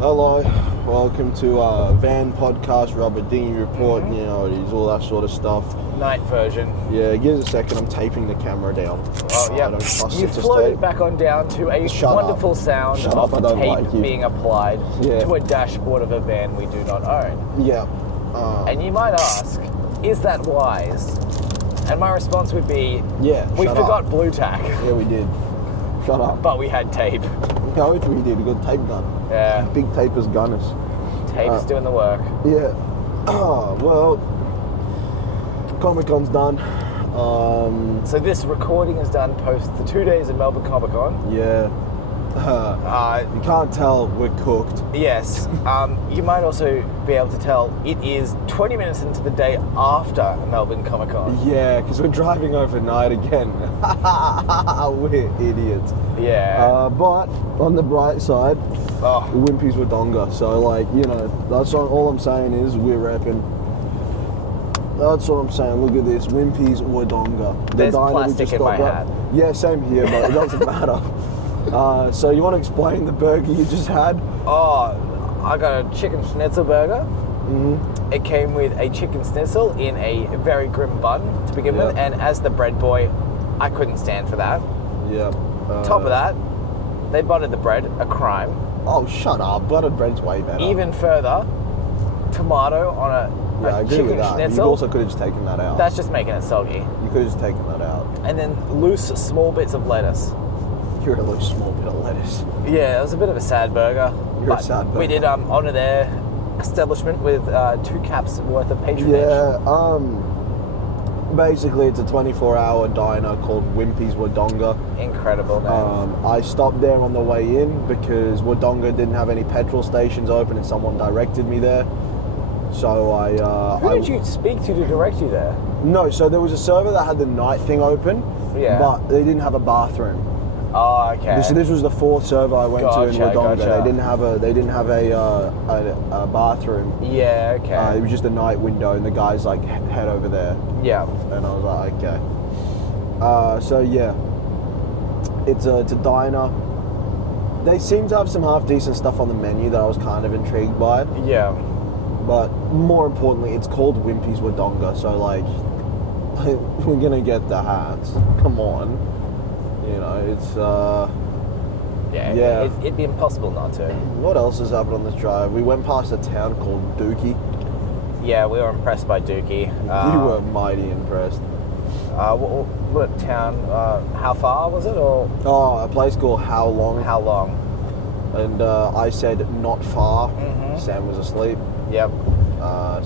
Hello, welcome to Van Podcast, Rubber Dinghy Report, you know, it is all that sort of stuff. Night version. Yeah, give us a second, I'm taping the camera down. Oh, yeah. You've floated back on down to a wonderful sound of tape being applied to a dashboard of a van we do not own. Yeah. And you might ask, is that wise? And my response would be, we forgot blue tack. Yeah, we did. Shut up. But we had tape. No, we did. We got tape gun. Yeah. Big tapers gunners. Tape's doing the work. Yeah. Well, Comic Con's done. So this recording is done post the 2 days of Melbourne Comic Con. Yeah. You can't tell we're cooked. Yes. You might also be able to tell it is 20 minutes into the day after Melbourne Comic Con. Yeah, because we're driving overnight again. We're idiots. Yeah. But on the bright side, Wimpy's Wodonga. So, like, you know, that's all I'm saying is we're repping. That's what I'm saying. Look at this. Wimpy's Wodonga. There's plastic in my hat. Yeah, same here, but it doesn't matter. So you want to explain the burger you just had? Oh, I got a chicken schnitzel burger. Mm-hmm. It came with a chicken schnitzel in a very grim bun to begin with, and as the bread boy, I couldn't stand for that. Yeah. Top of that, they buttered the bread, a crime. Oh, shut up. Buttered bread's way better. Even further, tomato on a chicken schnitzel. You also could have just taken that out. That's just making it soggy. You could have just taken that out. And then loose small bits of lettuce. You're a little small bit of lettuce. Yeah, it was a bit of a sad burger. You're a sad burger. We did honour their establishment with 2 caps worth of patronage. Yeah, basically it's a 24-hour diner called Wimpy's Wodonga. Incredible name. I stopped there on the way in because Wodonga didn't have any petrol stations open and someone directed me there. So Who did you speak to direct you there? No, so there was a server that had the night thing open, but they didn't have a bathroom. Oh, okay. So this was the 4th server I went to in Wodonga. Gotcha. They didn't have a bathroom. Yeah, okay. It was just a night window, and the guy's like, head over there. Yeah. And I was like, okay. So yeah, it's a diner. They seem to have some half decent stuff on the menu that I was kind of intrigued by. Yeah. But more importantly, it's called Wimpy's Wodonga. So like, we're gonna get the hats. Come on. You know, it's, it'd be impossible not to. What else has happened on this drive? We went past a town called Dookie. Yeah, we were impressed by Dookie. You were mighty impressed. What town, how far was it, or? Oh, a place called How Long. How Long. And I said not far. Mm-hmm. Sam was asleep. Yep.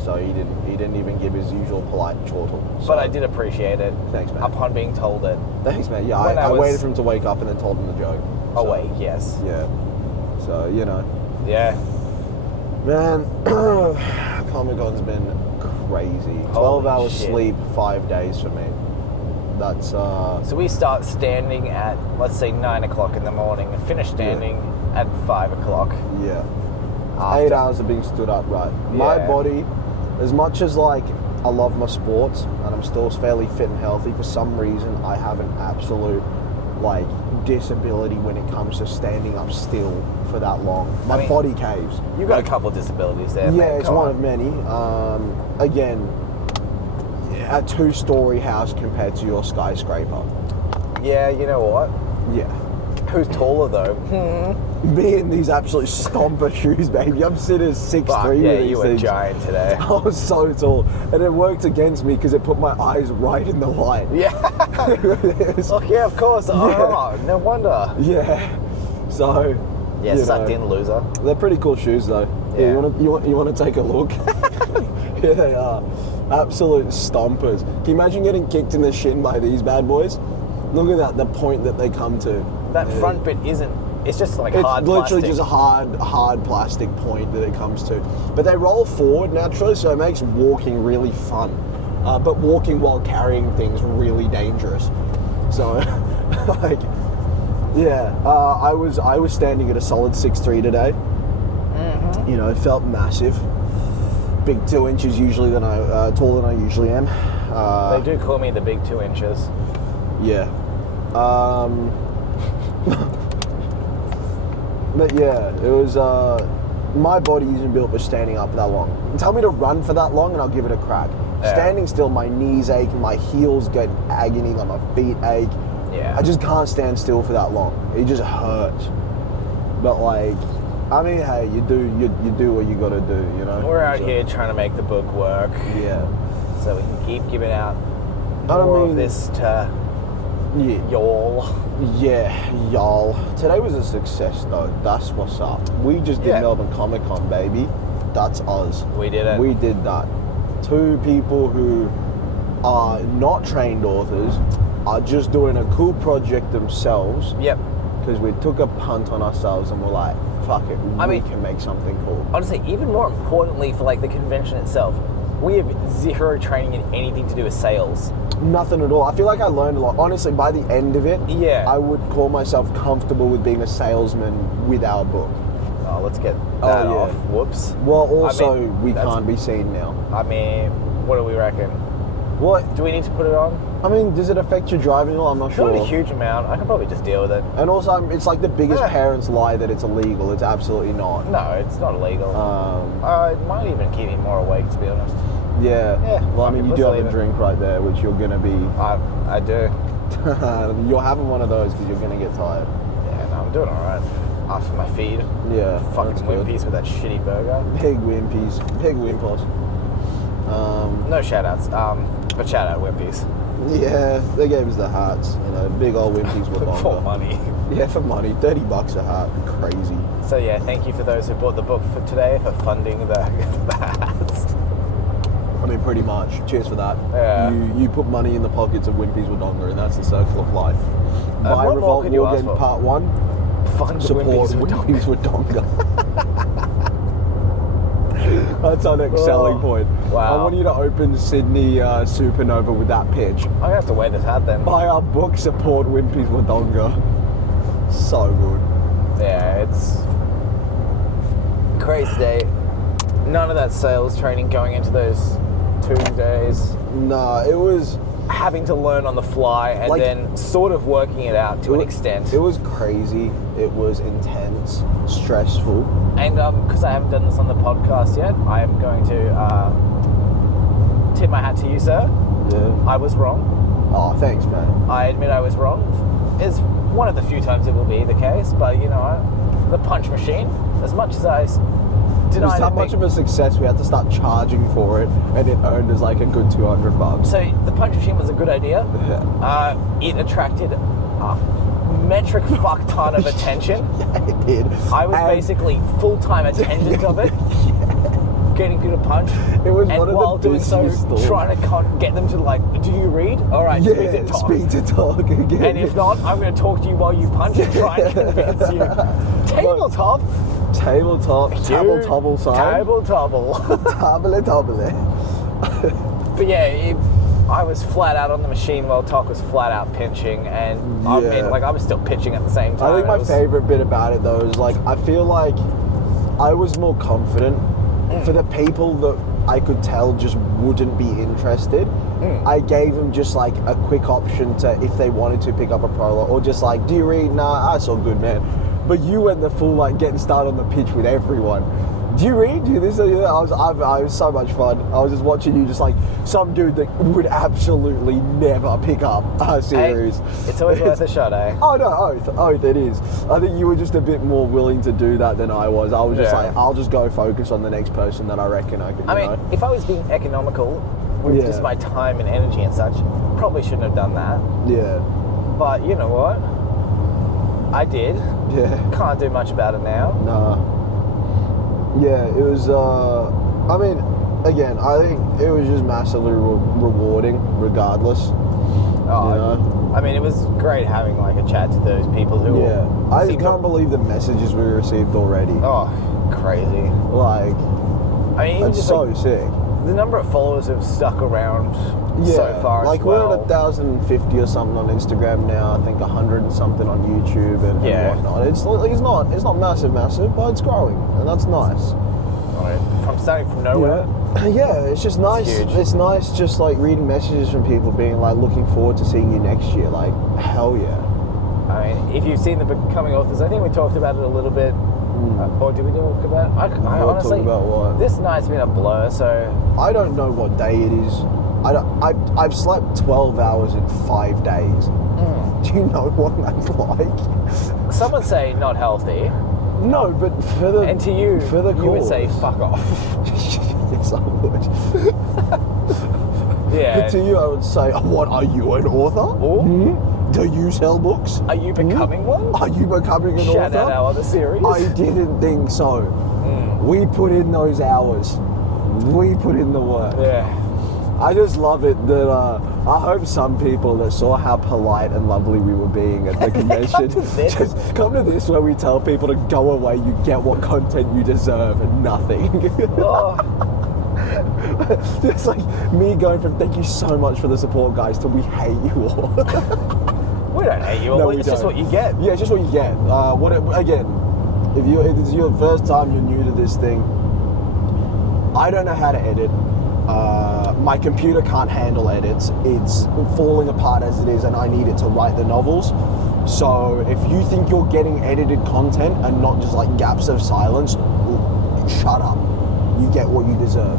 So he didn't even give his usual polite chortle. So, but I did appreciate it. Thanks, man. Upon being told it. Thanks, man. Yeah, I waited for him to wake up and then told him the joke. Awake, yes. Yeah. So, you know. Yeah. Man, Comic Con's been crazy. 12 hours sleep, 5 days for me. That's So we start standing at, let's say, 9 o'clock in the morning and finish standing at 5 o'clock. Yeah. After. 8 hours of being stood upright. My body, as much as like I love my sports and I'm still fairly fit and healthy, for some reason I have an absolute like disability when it comes to standing up still for that long. My body caves. You've got a couple of disabilities there. Yeah, it's one of many. Again, a 2-story house compared to your skyscraper. Yeah, you know what? Yeah. Who's taller though? Me in these absolute stomper shoes, baby. I'm sitting at 6'3". Yeah, you were giant today. I was so tall, and it worked against me because it put my eyes right in the light. Yeah. Oh yeah, of course. Yeah. Oh, no wonder. Yeah. So. Yeah, sucked in, loser. They're pretty cool shoes, though. Yeah. You want to take a look? Here they are. Absolute stompers. Can you imagine getting kicked in the shin by these bad boys? Look at that. The point that they come to. That front bit isn't. It's just like hard plastic. It's literally just a hard plastic point that it comes to. But they roll forward naturally, so it makes walking really fun. But walking while carrying things really dangerous. So, like, yeah, I was standing at a solid 6'3" today. Mm-hmm. You know, it felt massive. Big 2 inches usually taller than I usually am. They do call me the big 2 inches. Yeah. But yeah, it was my body isn't built for standing up for that long. Tell me to run for that long and I'll give it a crack. Yeah. Standing still, my knees ache, my heels get agony, like my feet ache. Yeah. I just can't stand still for that long. It just hurts. But like, I mean, hey, you do what you gotta do, you know? We're out here trying to make the book work. Yeah. So we can keep giving out more of this to y'all. Yeah, y'all. Today was a success though. That's what's up. We just did Melbourne Comic Con, baby. That's us. We did it. We did that. 2 people who are not trained authors are just doing a cool project themselves. Yep. Because we took a punt on ourselves and we're like, fuck it, we can make something cool. Honestly, even more importantly for like the convention itself, we have zero training in anything to do with sales. Nothing at all. I feel like I learned a lot. Honestly, by the end of it, I would call myself comfortable with being a salesman with our book. Oh, let's get that off. Whoops. Well, also, we can't be seen now. I mean, what do we reckon? What? Do we need to put it on? I mean, does it affect your driving law? I'm not sure. Not a huge amount. I can probably just deal with it. And also, it's like the biggest parents lie that it's illegal. It's absolutely not. No, it's not illegal. It might even keep me more awake, to be honest. Yeah. Well, I mean, you do have a drink right there, which you're going to be... I do. You're having one of those because you're going to get tired. Yeah, no, I'm doing all right. After my feed. Yeah. Fucking Wimpy's with that shitty burger. Big Wimpy's. Big Wimpos. No shout-outs. But shout-out Wimpy's. Yeah, they gave us the hats. You know, big old Wimpy's with longer. For money. Yeah, for money. $30 a hat. Crazy. So yeah, thank you for those who bought the book for today for funding the hats. I mean, pretty much. Cheers for that. Yeah. You put money in the pockets of Wimpy's Wodonga, and that's the circle of life. Buy Revolt Morgan Part 1. Fund support Wimpy's Wodonga. That's our next selling point. Wow. I want you to open Sydney Supernova with that pitch. I'm going to have to wear this hat then. Buy our book, support Wimpy's Wodonga. So good. Yeah, it's crazy day. None of that sales training going into those 2 days. No, it was... having to learn on the fly and then sort of working it out to an extent. It was crazy. It was intense, stressful. And because I haven't done this on the podcast yet, I am going to tip my hat to you, sir. Yeah. I was wrong. Oh, thanks, man. I admit I was wrong. It's one of the few times it will be the case, but you know, the punch machine, as much as I it was that much of a success, we had to start charging for it, and it earned us like a good $200. So the punch machine was a good idea. Yeah. It attracted a metric fuck ton of attention. Yeah, it did. I was basically full-time attendant of it. Getting people to punch. It was and one of while the doing so, trying to get them to like, do you read? All right, speak to talk. Speak to talk again. And if not, I'm going to talk to you while you punch and try and convince you. Tabletop. Tabble tobble sign. Table tobble. Tobble. But yeah, I was flat out on the machine while Tok was flat out pinching, and I mean, like I was still pitching at the same time. I think my favorite bit about it though is like I feel like I was more confident for the people that I could tell just wouldn't be interested. I gave them just like a quick option to if they wanted to pick up a prologue or just like, do you read? Nah, that's all good, man. But you went the full like getting started on the pitch with everyone. Do you read? Do you this? I was so much fun. I was just watching you, just like some dude that would absolutely never pick up a series. Hey, it's always worth a shot, eh? Oh no, oath it is. I think you were just a bit more willing to do that than I was. I was just like, I'll just go focus on the next person that I reckon I can. I mean, if I was being economical with just my time and energy and such, probably shouldn't have done that. Yeah. But you know what? I did. Yeah. Can't do much about it now. Nah. Yeah, it was, I mean, again, I think it was just massively rewarding, regardless. Oh, you know? I mean, it was great having, like, a chat to those people who... Yeah, I can't believe the messages we received already. Oh, crazy. Like, I mean, it's so sick. The number of followers have stuck around so far like as well. We're at 1,050 or something on Instagram now. I think 100 and something on YouTube and whatnot. It's not massive, but it's growing, and that's nice. Right. From starting from nowhere. Yeah, it's just nice. It's nice just like reading messages from people being like, looking forward to seeing you next year. Like, hell yeah. I mean, if you've seen the Becoming Authors, I think we talked about it a little bit Or did we talk about? I honestly, talk about what? This night's been a blur. So I don't know what day it is. I've slept 12 hours in 5 days. Do you know what that's like? Some would say not healthy. No, but for the and to you, for the you would say fuck off. Yes, I would. Yeah. But to you, I would say, what, are you an author? Do you sell books? Are you becoming one? Are you becoming an author? Shout out our other series. I didn't think so. We put in those hours. We put in the work. Yeah. I just love it that I hope some people that saw how polite and lovely we were being at the convention just come to this where we tell people to go away, you get what content you deserve and nothing. It's like me going from thank you so much for the support, guys, to we hate you all. We don't hate you all. No, it's just what you get. Yeah, it's just what you get. Again, if it's your first time, you're new to this thing, I don't know how to edit. My computer can't handle edits. It's falling apart as it is, and I need it to write the novels. So if you think you're getting edited content and not just like gaps of silence, shut up. You get what you deserve.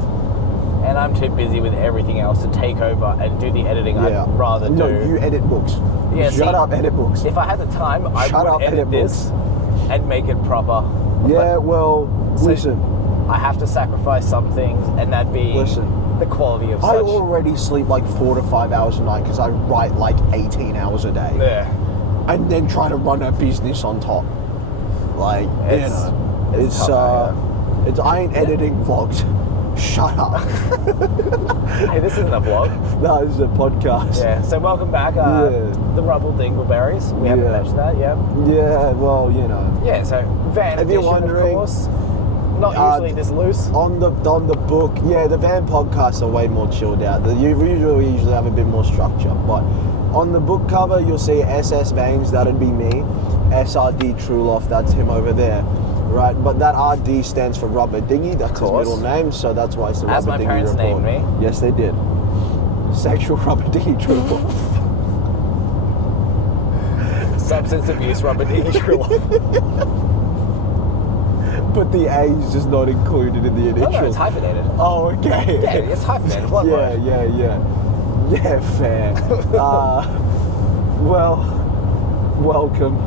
And I'm too busy with everything else to take over and do the editing I'd rather do. No, you edit books. Yeah, Shut up, edit books. If I had the time, I would edit this and make it proper. Yeah, well, listen. I have to sacrifice some things, and that'd be the quality of I already sleep like 4 to 5 hours a night because I write like 18 hours a day. Yeah. And then try to run a business on top. Like, it's I ain't editing vlogs. Shut up. Hey, this isn't a vlog. No, this is a podcast. Yeah, so welcome back. The Rubber Dinghy Berries. We haven't mentioned that, yeah. Yeah, well, Yeah, so van edition, of course. Not usually this loose. On the book, the van podcasts are way more chilled out. We usually have a bit more structure, but on the book cover, you'll see SS Veins, that'd be me. SRD Truloff, that's him over there. Right, but that RD stands for Rubber Dinghy, that's his middle name, so that's why it's the Rubber Dinghy Report. As my parents named me. Yes, they did. Sexual Rubber Dinghy Truloff. Substance abuse Rubber Dinghy Truloff. But the A is just not included in the initial. No, it's hyphenated. Oh, okay. Yeah, it's hyphenated. One word. Yeah, fair. Well, welcome.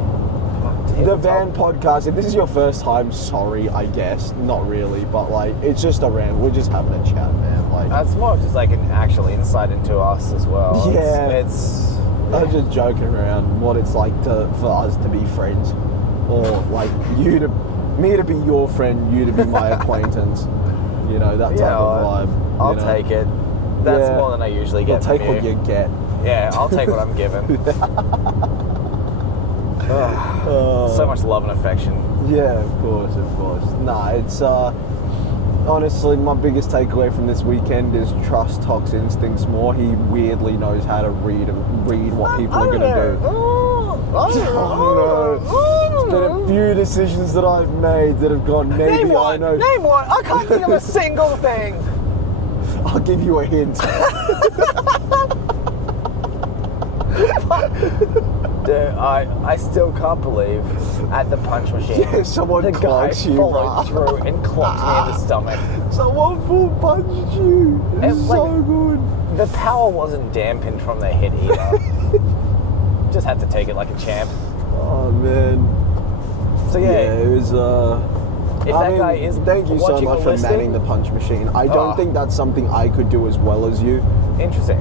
The Van Podcast, if this is your first time, sorry, I guess. Not really, but like, it's just a rant. We're just having a chat, man. Like, it's more just like an actual insight into us as well. Yeah. I'm just joking around what it's like for us to be friends. Or like me to be your friend, you to be my acquaintance. That type of vibe. I'll take it. That's more than I usually get. You'll take what you get. Yeah, I'll take what I'm given. So much love and affection. Yeah, of course. Nah, it's honestly my biggest takeaway from this weekend is trust Tox's instincts more. He weirdly knows how to read what people are going to do. I don't know. There's been a few decisions that I've made that have gone maybe Name one. I can't think of a single thing. I'll give you a hint. Dude, I still can't believe at the punch machine. Yeah, someone the guy followed through and clocked me in the stomach. Someone full punched you. It's so good. The power wasn't dampened from the hit either. Just had to take it like a champ. Oh man. So it was. Guy is thank you so much for manning the punch machine. I don't think that's something I could do as well as you. Interesting.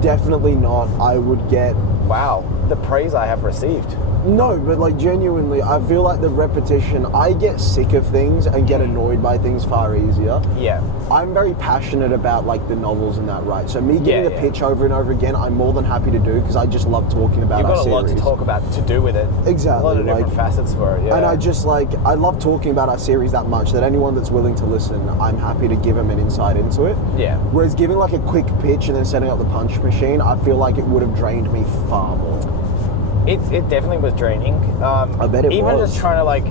Definitely not. I would get. Wow, the praise I have received. No, but like genuinely, I feel like the repetition, I get sick of things and get annoyed by things far easier. Yeah. I'm very passionate about like the novels and that, right? So me getting the pitch over and over again, I'm more than happy to do because I just love talking about our series. You've got a lot to talk about to do with it. Exactly. A lot of different facets for it, yeah. And I love talking about our series that much that anyone that's willing to listen, I'm happy to give them an insight into it. Yeah. Whereas giving like a quick pitch and then setting up the punch machine, I feel like it would have drained me far more. It definitely was draining. I bet it was. Even just trying to like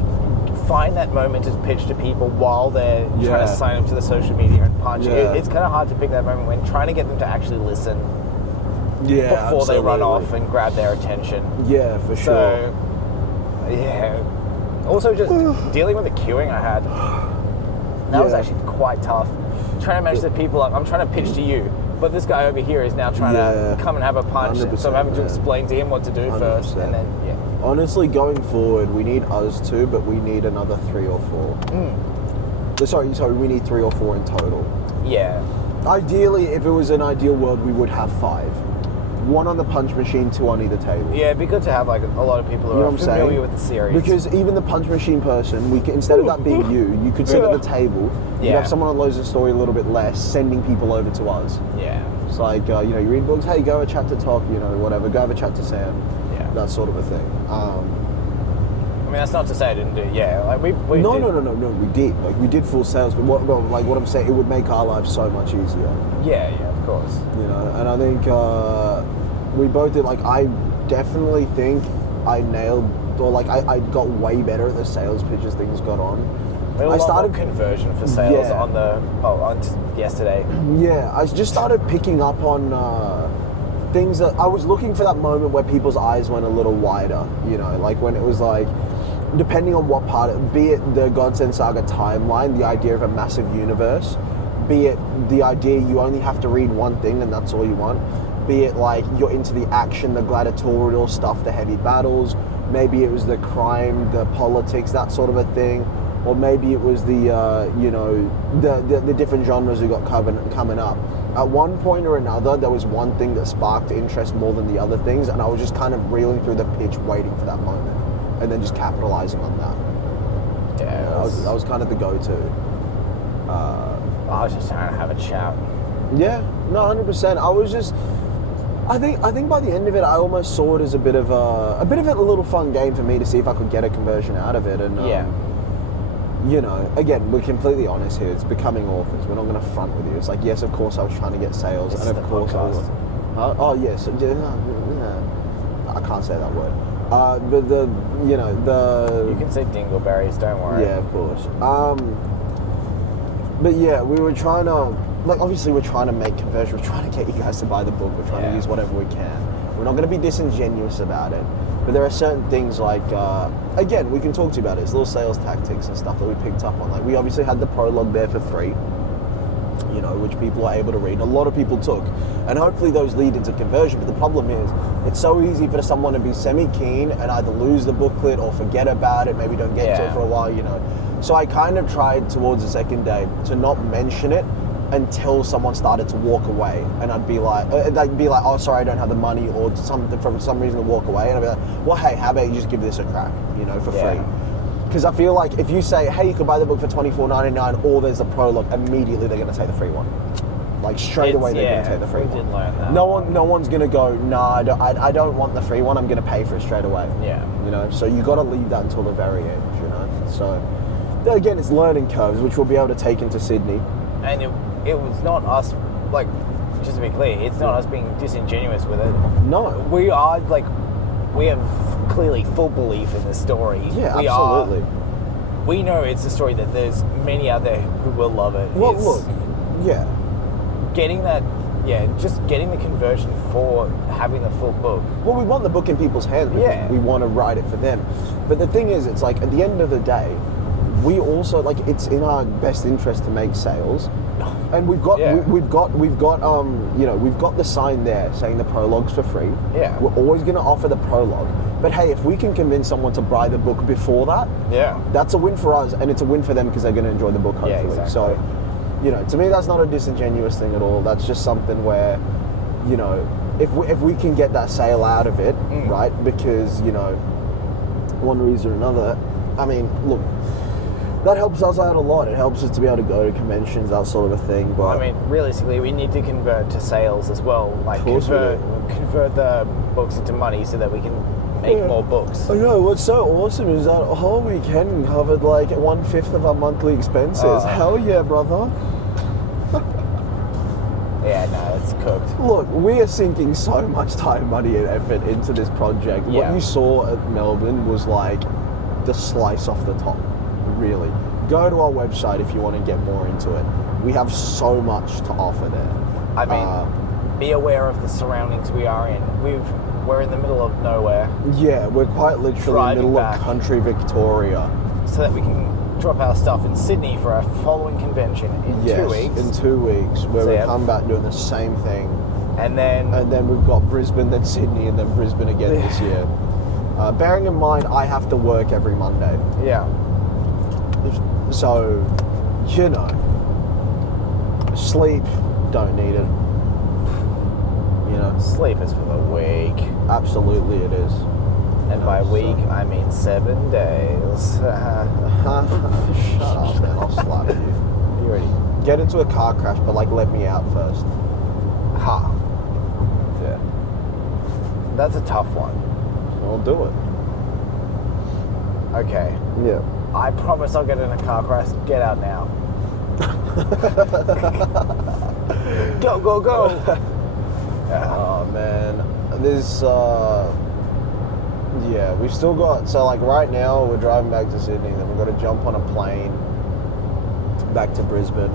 find that moment to pitch to people while they're trying to sign up to the social media and punch. Yeah. It's kind of hard to pick that moment when trying to get them to actually listen before they run off and grab their attention. Yeah, for sure. So, Also, just dealing with the queuing I had, that was actually quite tough. Trying to manage the people, like, I'm trying to pitch to you, but this guy over here is now trying to come and have a punch, so I'm having to explain to him what to do 100%. First, and then, Honestly, going forward, we need us two, but we need another 3 or 4. Sorry, we need 3 or 4 in total. Yeah. Ideally, if it was an ideal world, we would have 5. 1 on the punch machine, 2 on either table. Yeah, it'd be good to have like a lot of people who are familiar with the series. Because even the punch machine person, we can, instead of that being you could sit at the table. You'd have someone on Loads of Story a little bit less, sending people over to us. Yeah. It's like, you read books, hey, go have a chat to Top, whatever, go have a chat to Sam. Yeah. That sort of a thing. I mean, that's not to say I didn't do it. Yeah, like we No, we did. Like, we did full sales, but what I'm saying, it would make our lives so much easier. Yeah, of course. And I think we both did. Like, I definitely think I nailed, or like I got way better at the sales pitch as things got on. I started conversion for sales on yesterday. Yeah, I just started picking up on things that I was looking for, that moment where people's eyes went a little wider. Like when it was like, depending on what part, be it the Godsend Saga timeline, the idea of a massive universe, be it the idea you only have to read one thing and that's all you want, be it like you're into the action, the gladiatorial stuff, the heavy battles, maybe it was the crime, the politics, that sort of a thing, or maybe it was the the different genres we got coming up. At one point or another, there was one thing that sparked interest more than the other things, and I was just kind of reeling through the pitch, waiting for that moment, and then just capitalizing on that. Yeah, that was kind of the go-to. I was just trying to have a chat. Yeah, no, 100%. I was just, I think by the end of it, I almost saw it as a bit of a little fun game for me to see if I could get a conversion out of it, and again, we're completely honest here. It's becoming authors. We're not going to front with you. It's like, yes, of course, I was trying to get sales, and of course, I was. Oh yes, I can't say that word. But you can say dingleberries. Don't worry. Yeah, of course. But yeah, we were trying to, obviously, we're trying to make conversion. We're trying to get you guys to buy the book. We're trying to use whatever we can. We're not going to be disingenuous about it. But there are certain things like, again, we can talk to you about it. It's little sales tactics and stuff that we picked up on. Like, we obviously had the prologue there for free, which people are able to read. A lot of people took. And hopefully those lead into conversion. But the problem is, it's so easy for someone to be semi-keen and either lose the booklet or forget about it, maybe don't get to it for a while, So I kind of tried towards the second day to not mention it until someone started to walk away, and I'd be like, oh, sorry, I don't have the money, or for some reason to walk away, and I'd be like, well, hey, how about you just give this a crack, for free? Because I feel like if you say, hey, you can buy the book for $24.99, or there's a prologue, immediately they're going to take the free one. Like straight away, they're going to take the free one. Did learn that. No one's going to go, nah, I don't want the free one. I'm going to pay for it straight away. Yeah. So you got to leave that until the very end. So again, it's learning curves, which we'll be able to take into Sydney. And it was not us, just to be clear, it's not us being disingenuous with it. No. We are, we have clearly full belief in the story. Yeah, absolutely. We know it's a story that there's many out there who will love it. Well, look, yeah. Just getting the conversion for having the full book. Well, we want the book in people's hands because we want to write it for them. But the thing is, it's like, at the end of the day, we also, it's in our best interest to make sales. And we've got the sign there saying the prologue's for free. Yeah. We're always going to offer the prologue. But hey, if we can convince someone to buy the book before that, that's a win for us, and it's a win for them because they're going to enjoy the book, hopefully. Yeah, exactly. So, to me, that's not a disingenuous thing at all. That's just something where, if we can get that sale out of it, right? Because, one reason or another, I mean, look, that helps us out a lot. It helps us to be able to go to conventions, that sort of a thing. But I mean, realistically, we need to convert to sales as well. Convert the books into money so that we can make more books. I know. What's so awesome is that whole weekend covered 1/5 of our monthly expenses. Hell yeah, brother. Yeah, no, it's cooked. Look, we are sinking so much time, money, and effort into this project. Yeah. What you saw at Melbourne was the slice off the top. Really. Go to our website if you want to get more into it. We have so much to offer there. I mean, be aware of the surroundings we are in. we're in the middle of nowhere. Yeah, we're quite literally in the middle of country Victoria. So that we can drop our stuff in Sydney for our following convention in 2 weeks. In 2 weeks, where we come back doing the same thing. And then we've got Brisbane, then Sydney, and then Brisbane again this year. Bearing in mind, I have to work every Monday. Yeah. So, you know, sleep, don't need it. You know, sleep is for the weak. Absolutely, it is. And by week, I mean 7 days. Shut up, man! I'll slap you. You ready? Get into a car crash, but let me out first. Ha. Yeah. That's a tough one. I'll do it. Okay. Yeah. I promise I'll get in a car crash. Get out now. Go, go, go. Oh, man. This, yeah, we've still got, right now we're driving back to Sydney, then we've got to jump on a plane back to Brisbane.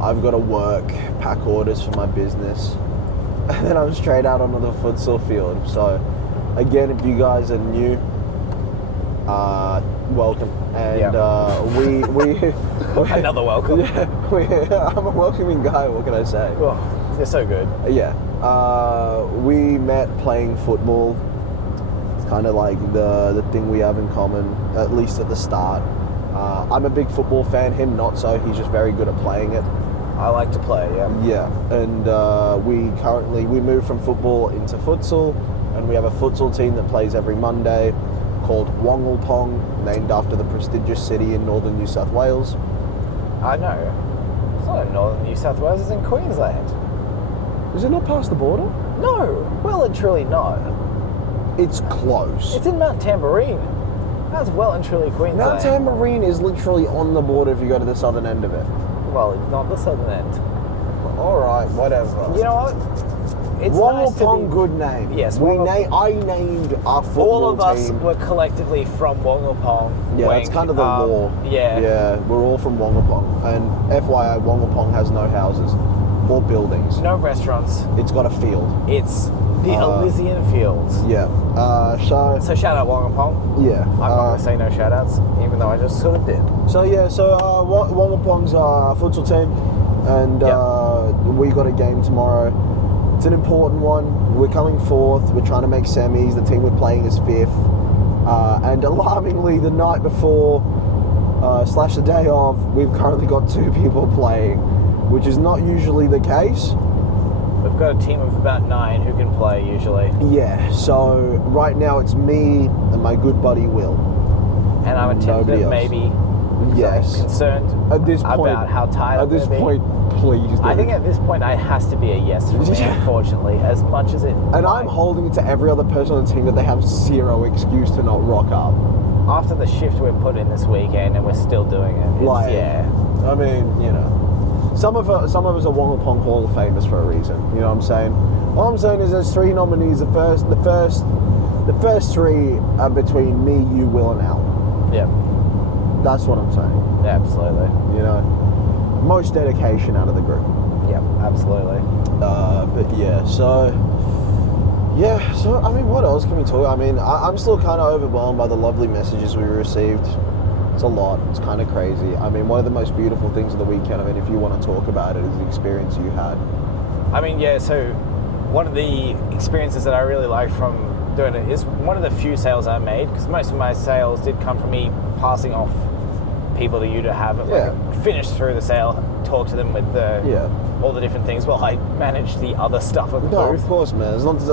I've got to work, pack orders for my business, and then I'm straight out onto the futsal field. So, again, if you guys are new, welcome. And we another welcome. Yeah, I'm a welcoming guy. What can I say? Oh, you're so good. Yeah, we met playing football. It's kind of like the thing we have in common, at least at the start. I'm a big football fan. Him not so. He's just very good at playing it. I like to play. Yeah. Yeah, and we moved from football into futsal, and we have a futsal team that plays every Monday, called Wongalpong, named after the prestigious city in northern New South Wales. I know. It's not in northern New South Wales, it's in Queensland. Is it not past the border? No, well and truly not. It's close. It's in Mount Tamborine. That's well and truly Queensland. Mount Tamborine is literally on the border if you go to the southern end of it. Well, it's not the southern end. Alright, whatever. You know what? It's Wongalpong, nice good name. Yes, I named our football team. All of us were collectively from Wongalpong. Yeah, that's kind of the law. Yeah, we're all from Wongalpong. And FYI, Wongalpong has no houses or buildings. No restaurants. It's got a field. It's the Elysian Fields. Yeah. So shout out Wongalpong. Yeah. I'm not going to say no shout outs, even though I just sort of did. So Wongalpong's our futsal team. And we got a game tomorrow. It's an important one. We're coming fourth. We're trying to make semis. The team we're playing is fifth. And alarmingly, the night before / the day of, we've currently got 2 people playing, which is not usually the case. We've got a team of about 9 who can play usually. Yeah, so right now it's me and my good buddy Will. And I'm a tentative maybe. Yes. I'm concerned at this point, about how tired at this point, please do. I think at this point it has to be a yes for me, unfortunately, as much as it... And I'm holding it to every other person on the team that they have zero excuse to not rock up. After the shift we've put in this weekend and we're still doing it, I mean, you know, some of us are Wongalpong Hall of Famers for a reason. You know what I'm saying? All I'm saying is there's 3 nominees. The first 3 are between me, you, Will, and Al. Yeah. That's what I'm saying. Yeah, absolutely. You know, most dedication out of the group. Yeah, absolutely. But yeah, so I mean, what else can we talk? I mean, I'm still kind of overwhelmed by the lovely messages we received. It's a lot. It's kind of crazy. I mean, one of the most beautiful things of the weekend, I mean, if you want to talk about it, is the experience you had. I mean, yeah, so one of the experiences that I really liked from doing it is one of the few sales I made, because most of my sales did come from me passing off people to you to have it finish through the sale, talk to them with all the different things while I managed the other stuff at the booth. No, of course, man. As long as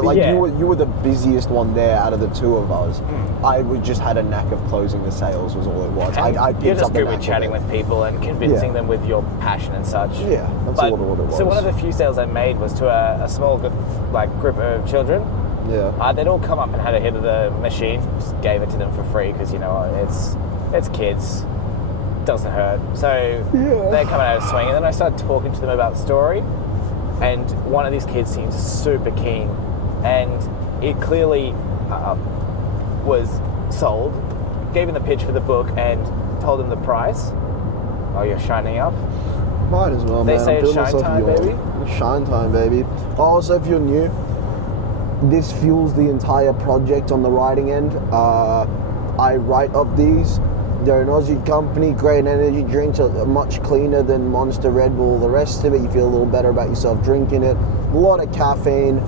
you were the busiest one there out of the 2 of us. I just had a knack of closing the sales was all it was. You're just good with chatting with people and convincing them with your passion and such. Yeah, that's all it was. So one of the few sales I made was to a small group of children. Yeah. They'd all come up and had a hit of the machine. Just gave it to them for free because, you know, it's kids. Doesn't hurt. So they're coming out of swing, and then I started talking to them about the story, and one of these kids seems super keen, and it clearly was sold. Gave him the pitch for the book and told him the price. Oh, you're shining up? Might as well, they man. Say it's shine time, baby? Shine time, baby. Also, if you're new, this fuels the entire project on the writing end. I write of these. They're an Aussie company, great energy drinks, are much cleaner than Monster, Red Bull, the rest of it. You feel a little better about yourself drinking it. A lot of caffeine,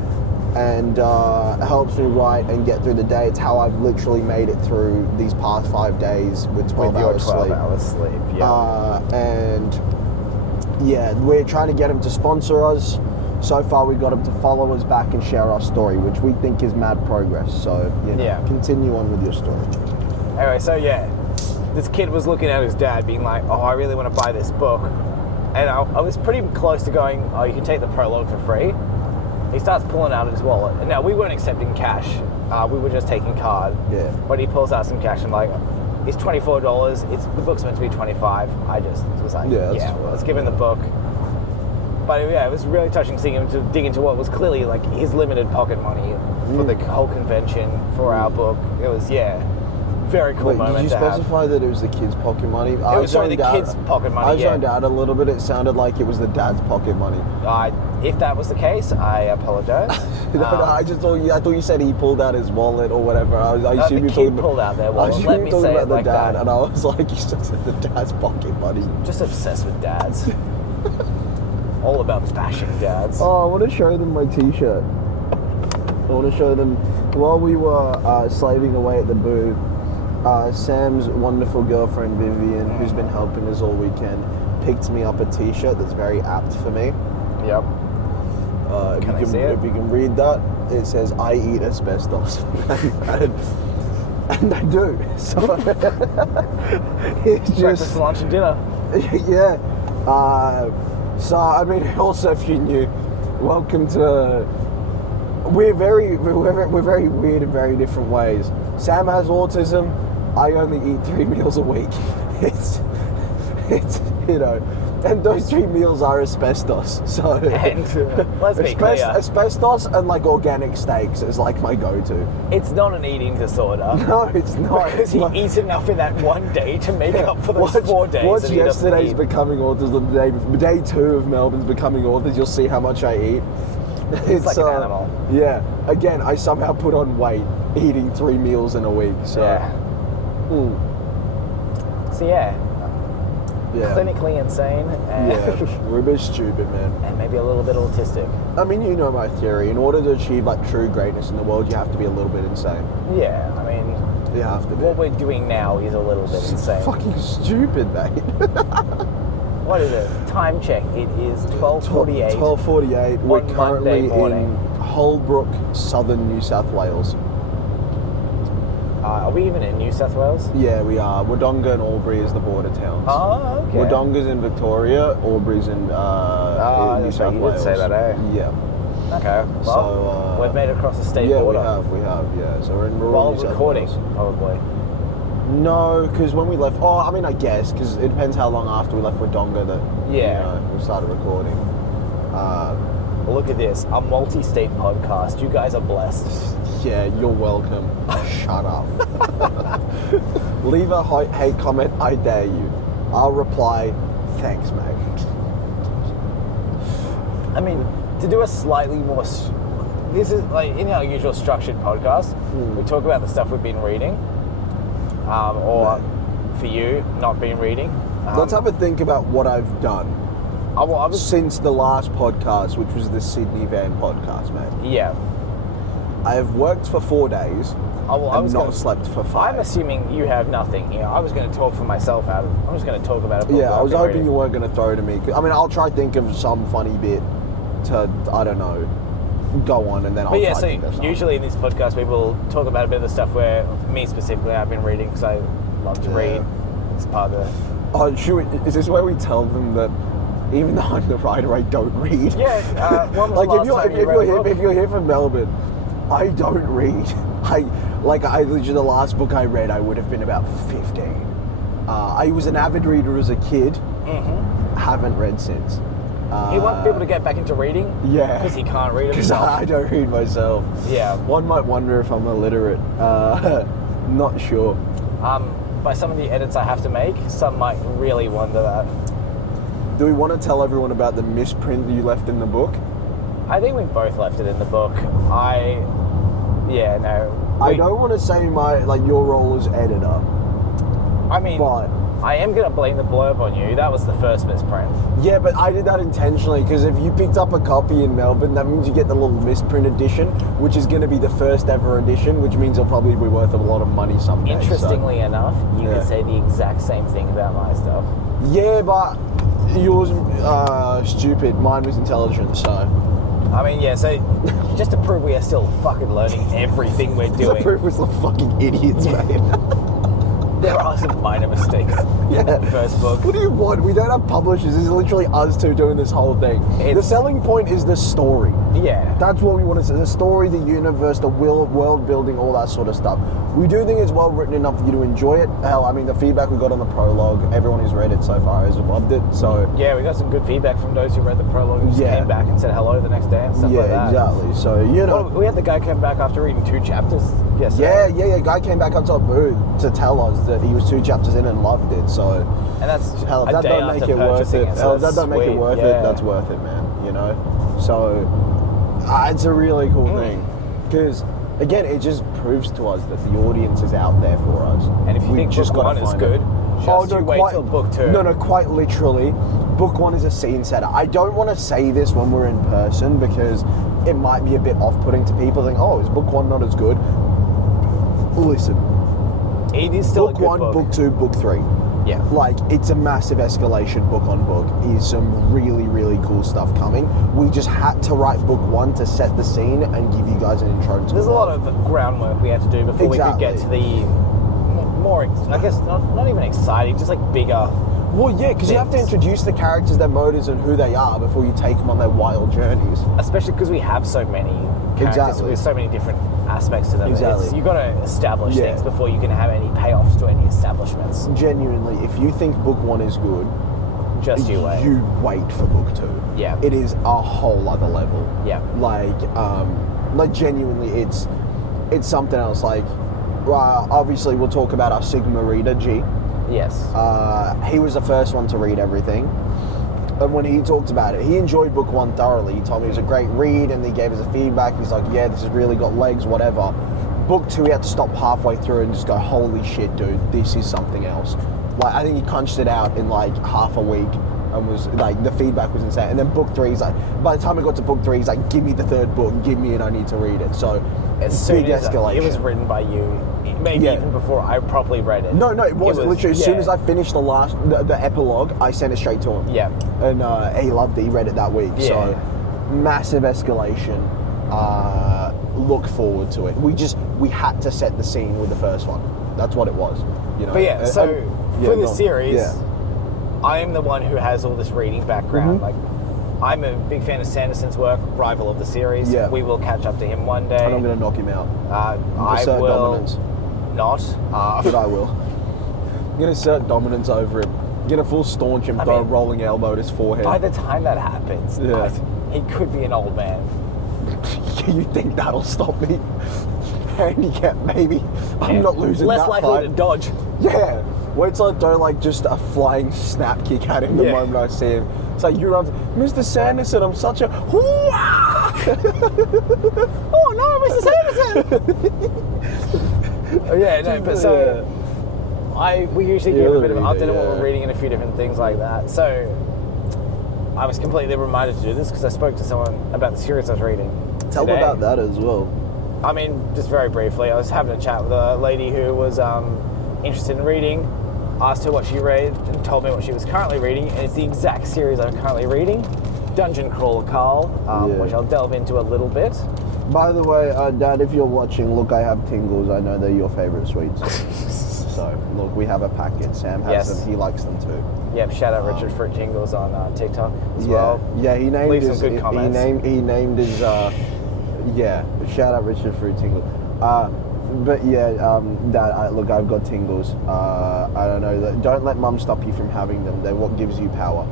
and helps me write and get through the day. It's how I've literally made it through these past 5 days with 12 hours sleep. 12 hours sleep, yeah. And yeah, we're trying to get them to sponsor us. So far, we got them to follow us back and share our story, which we think is mad progress. So, continue on with your story. Anyway, so this kid was looking at his dad being like, oh, I really want to buy this book. And I was pretty close to going, oh, you can take the prologue for free. He starts pulling out his wallet. And now, we weren't accepting cash. We were just taking card. Yeah. But he pulls out some cash. I'm like, it's $24. The book's meant to be $25. I just was like, let's give him the book. But it was really touching seeing him to dig into what was clearly like his limited pocket money for the whole convention, for our book. It was, very cool moment. Did you specify that it was the kid's pocket money? It was the kid's pocket money. I zoned out a little bit. It sounded like it was the dad's pocket money. If that was the case, I apologize. I thought you said he pulled out his wallet or whatever. I assume the kid pulled out their wallet. Let me say it like that. And I was like, you still said the dad's pocket money. Just obsessed with dads. All about bashing dads. Oh, I want to show them my t-shirt. I want to show them while we were slaving away at the booth. Sam's wonderful girlfriend Vivian, who's been helping us all weekend, picked me up a t-shirt that's very apt for me. Yep. If you can read that, it says, I eat asbestos. and I do. So it's just breakfast, lunch and dinner. Yeah. So I mean, also if you knew, welcome to. We're very weird in very different ways. Sam has autism. I only eat 3 meals a week. It's and those 3 meals are asbestos. So and let's be clear, asbestos and like organic steaks is like my go-to. It's not an eating disorder. No, it's not. Because he eats enough in that one day to make up for those 4 days. Watch yesterday's Becoming Authors, day 2 of Melbourne's Becoming Authors. You'll see how much I eat. It's like an animal. Yeah. Again, I somehow put on weight eating 3 meals in a week. So. Yeah. So clinically insane. And we're a bit stupid, man. And maybe a little bit autistic. I mean, you know my theory. In order to achieve like true greatness in the world, you have to be a little bit insane. Yeah, I mean, you have to be. What we're doing now is a little bit insane. Fucking stupid, mate. What is it? Time check. It is 12:48. 12:48. We're currently in Holbrook, southern New South Wales. Are we even in New South Wales? Yeah, we are. Wodonga and Albury is the border towns. Oh, okay. Wodonga's in Victoria, Albury's in New South Wales. You did say that, eh? Yeah. Okay. Well, so, we've made it across the state border. Yeah, we have. Yeah, so we're in rural New South recording, Wales. Probably. No, because when we left... Oh, I mean, I guess, because it depends how long after we left Wodonga that we started recording. Look at this, a multi-state podcast. You guys are blessed. Yeah, you're welcome. Shut up. Leave a hate comment, I dare you. I'll reply, thanks, mate. I mean, to do a slightly more... This is like in our usual structured podcast. We talk about the stuff we've been reading. Or for you, not been reading. Let's have a think about what I've done since the last podcast, which was the Sydney Van podcast, mate. Yeah. I have worked for 4 days and not slept for 5. I'm assuming you have nothing. You know, I was going to talk for myself out of... I'm just going to talk about it. Yeah, I was hoping you weren't going to throw it to me. I mean, I'll try to think of some funny bit to, I don't know, go on, and then I'll try to think of something. Usually in this podcast we will talk about a bit of the stuff where me specifically I've been reading because I love to read. It's part of the... Oh, is this where we tell them that even though I'm the writer, I don't read? Yeah. Like if you're here from Melbourne, I don't read. I literally the last book I read, I would have been about 15. I was an avid reader as a kid. Mm-hmm. Haven't read since. He wants people to get back into reading. Yeah. Because he can't read himself. Because I don't read myself. Yeah. One might wonder if I'm illiterate. Not sure. By some of the edits I have to make, some might really wonder that. Do we want to tell everyone about the misprint you left in the book? I think we both left it in the book. Yeah, no. I don't want to say your role as editor. I mean, but I am going to blame the blurb on you. That was the first misprint. Yeah, but I did that intentionally because if you picked up a copy in Melbourne, that means you get the little misprint edition, which is going to be the first ever edition, which means it'll probably be worth a lot of money someday. Interestingly enough, you could say the exact same thing about my stuff. Yeah, but yours stupid. Mine was intelligent, so. I mean, yeah, so just to prove we are still fucking learning everything we're doing. To prove we're still fucking idiots, mate. There are some minor mistakes in that first book. What do you want? We don't have publishers. This is literally us two doing this whole thing. The selling point is the story. Yeah. That's what we want to say. The story, the universe, the world building, all that sort of stuff. We do think it's well written enough for you to enjoy it. Hell, I mean, the feedback we got on the prologue, everyone who's read it so far has loved it. So yeah, we got some good feedback from those who read the prologue and just came back and said hello the next day and stuff like that. Yeah, exactly. So, you know. Well, we had the guy come back after reading 2 chapters yesterday. Yeah. Guy came back up to our booth to tell us that he was 2 chapters in and loved it. So, and that's hell, if that don't make it worth it. Hell, if that don't make it worth it, that's worth it, man. You know. So, it's a really cool thing because. Again, it just proves to us that the audience is out there for us. And if you think book 1 is good, wait till book 2. No, quite literally. Book 1 is a scene setter. I don't want to say this when we're in person because it might be a bit off-putting to people. Think, oh, is book 1 not as good? Listen. It is still book a good 1, book 2, book 3. Yeah. Like, it's a massive escalation book on book. Is some really, really cool stuff coming. We just had to write book 1 to set the scene and give you guys an intro to There's a lot of groundwork we had to do before we could get to the more, I guess, not even exciting, just like bigger. Well, yeah, because you have to introduce the characters, their motives, and who they are before you take them on their wild journeys. Especially because we have so many characters with so many different aspects to them. Exactly. You've got to establish things before you can have any payoffs to any establishments. Genuinely, if you think book 1 is good, just you wait. You wait for book 2. Yeah. It is a whole other level. Yeah. Like genuinely, it's something else. Like, obviously, we'll talk about our Sigma reader, G. Yes. He was the first one to read everything. And when he talked about it, he enjoyed book 1 thoroughly. He told me it was a great read and he gave us a feedback. He's like, yeah, this has really got legs, whatever. Book 2, he had to stop halfway through and just go, holy shit, dude, this is something else. Like, I think he crunched it out in like half a week and was like, the feedback was insane. And then book 3, he's like, by the time we got to book 3, he's like, give me the 3rd book, give me it, I need to read it. So, big escalation. It was written by you, maybe even before I properly read it. No, it wasn't. Literally, as soon as I finished the epilogue, I sent it straight to him. Yeah. And he loved it, he read it that week. Yeah. So, massive escalation. Look forward to it. We had to set the scene with the first one. That's what it was. You know. But yeah, for the series, I am the one who has all this reading background. Like, I'm a big fan of Sanderson's work, rival of the series. Yeah. We will catch up to him one day. And I'm going to knock him out. I will dominance. Not. But I will. I'm going to assert dominance over him. Get a full staunch him, throw a rolling elbow at his forehead. By the time that happens, he could be an old man. You think that'll stop me? Handicap, maybe. I'm not losing Less that likely fight. to dodge. Yeah. Wait till I throw just a flying snap kick at him the moment I see him. It's like, you run, Mr. Sanderson, I'm such a... Oh no, Mr. Sanderson! Yeah, no, but so... We usually give a bit of an update on what we're reading and a few different things like that. So, I was completely reminded to do this because I spoke to someone about the series I was reading. Tell me about that as well. I mean, just very briefly, I was having a chat with a lady who was interested in reading, asked her what she read, and told me what she was currently reading, and it's the exact series I'm currently reading, Dungeon Crawler Carl, which I'll delve into a little bit. By the way, Dad, if you're watching, look, I have tingles. I know they're your favourite sweets. So, look, we have a packet. Sam has them. He likes them too. Yep, shout out Richard Fruit Tingles on TikTok as well. Yeah, he named Leave his... some good comments. He named his... shout out Richard Fruit Tingles. But yeah, Dad, look, I've got tingles. I don't know. Don't let Mum stop you from having them. They're what gives you power.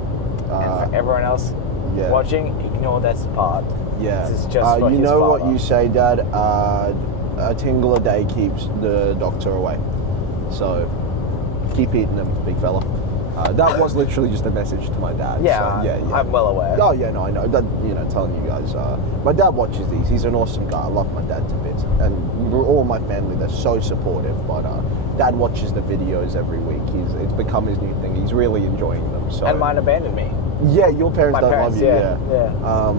And for everyone else watching, ignore that part. Yeah. This is just for you his know father. what you say, Dad? A tingle a day keeps the doctor away. So keep eating them, big fella. That was literally just a message to my dad. Yeah, so, yeah. I'm well aware. Oh yeah, no, I know. That, telling you guys. My dad watches these. He's an awesome guy. I love my dad to bits, and all my family, they're so supportive. But Dad watches the videos every week. It's become his new thing. He's really enjoying them. So. And mine abandoned me. Yeah, your parents don't parents, love you. Yeah.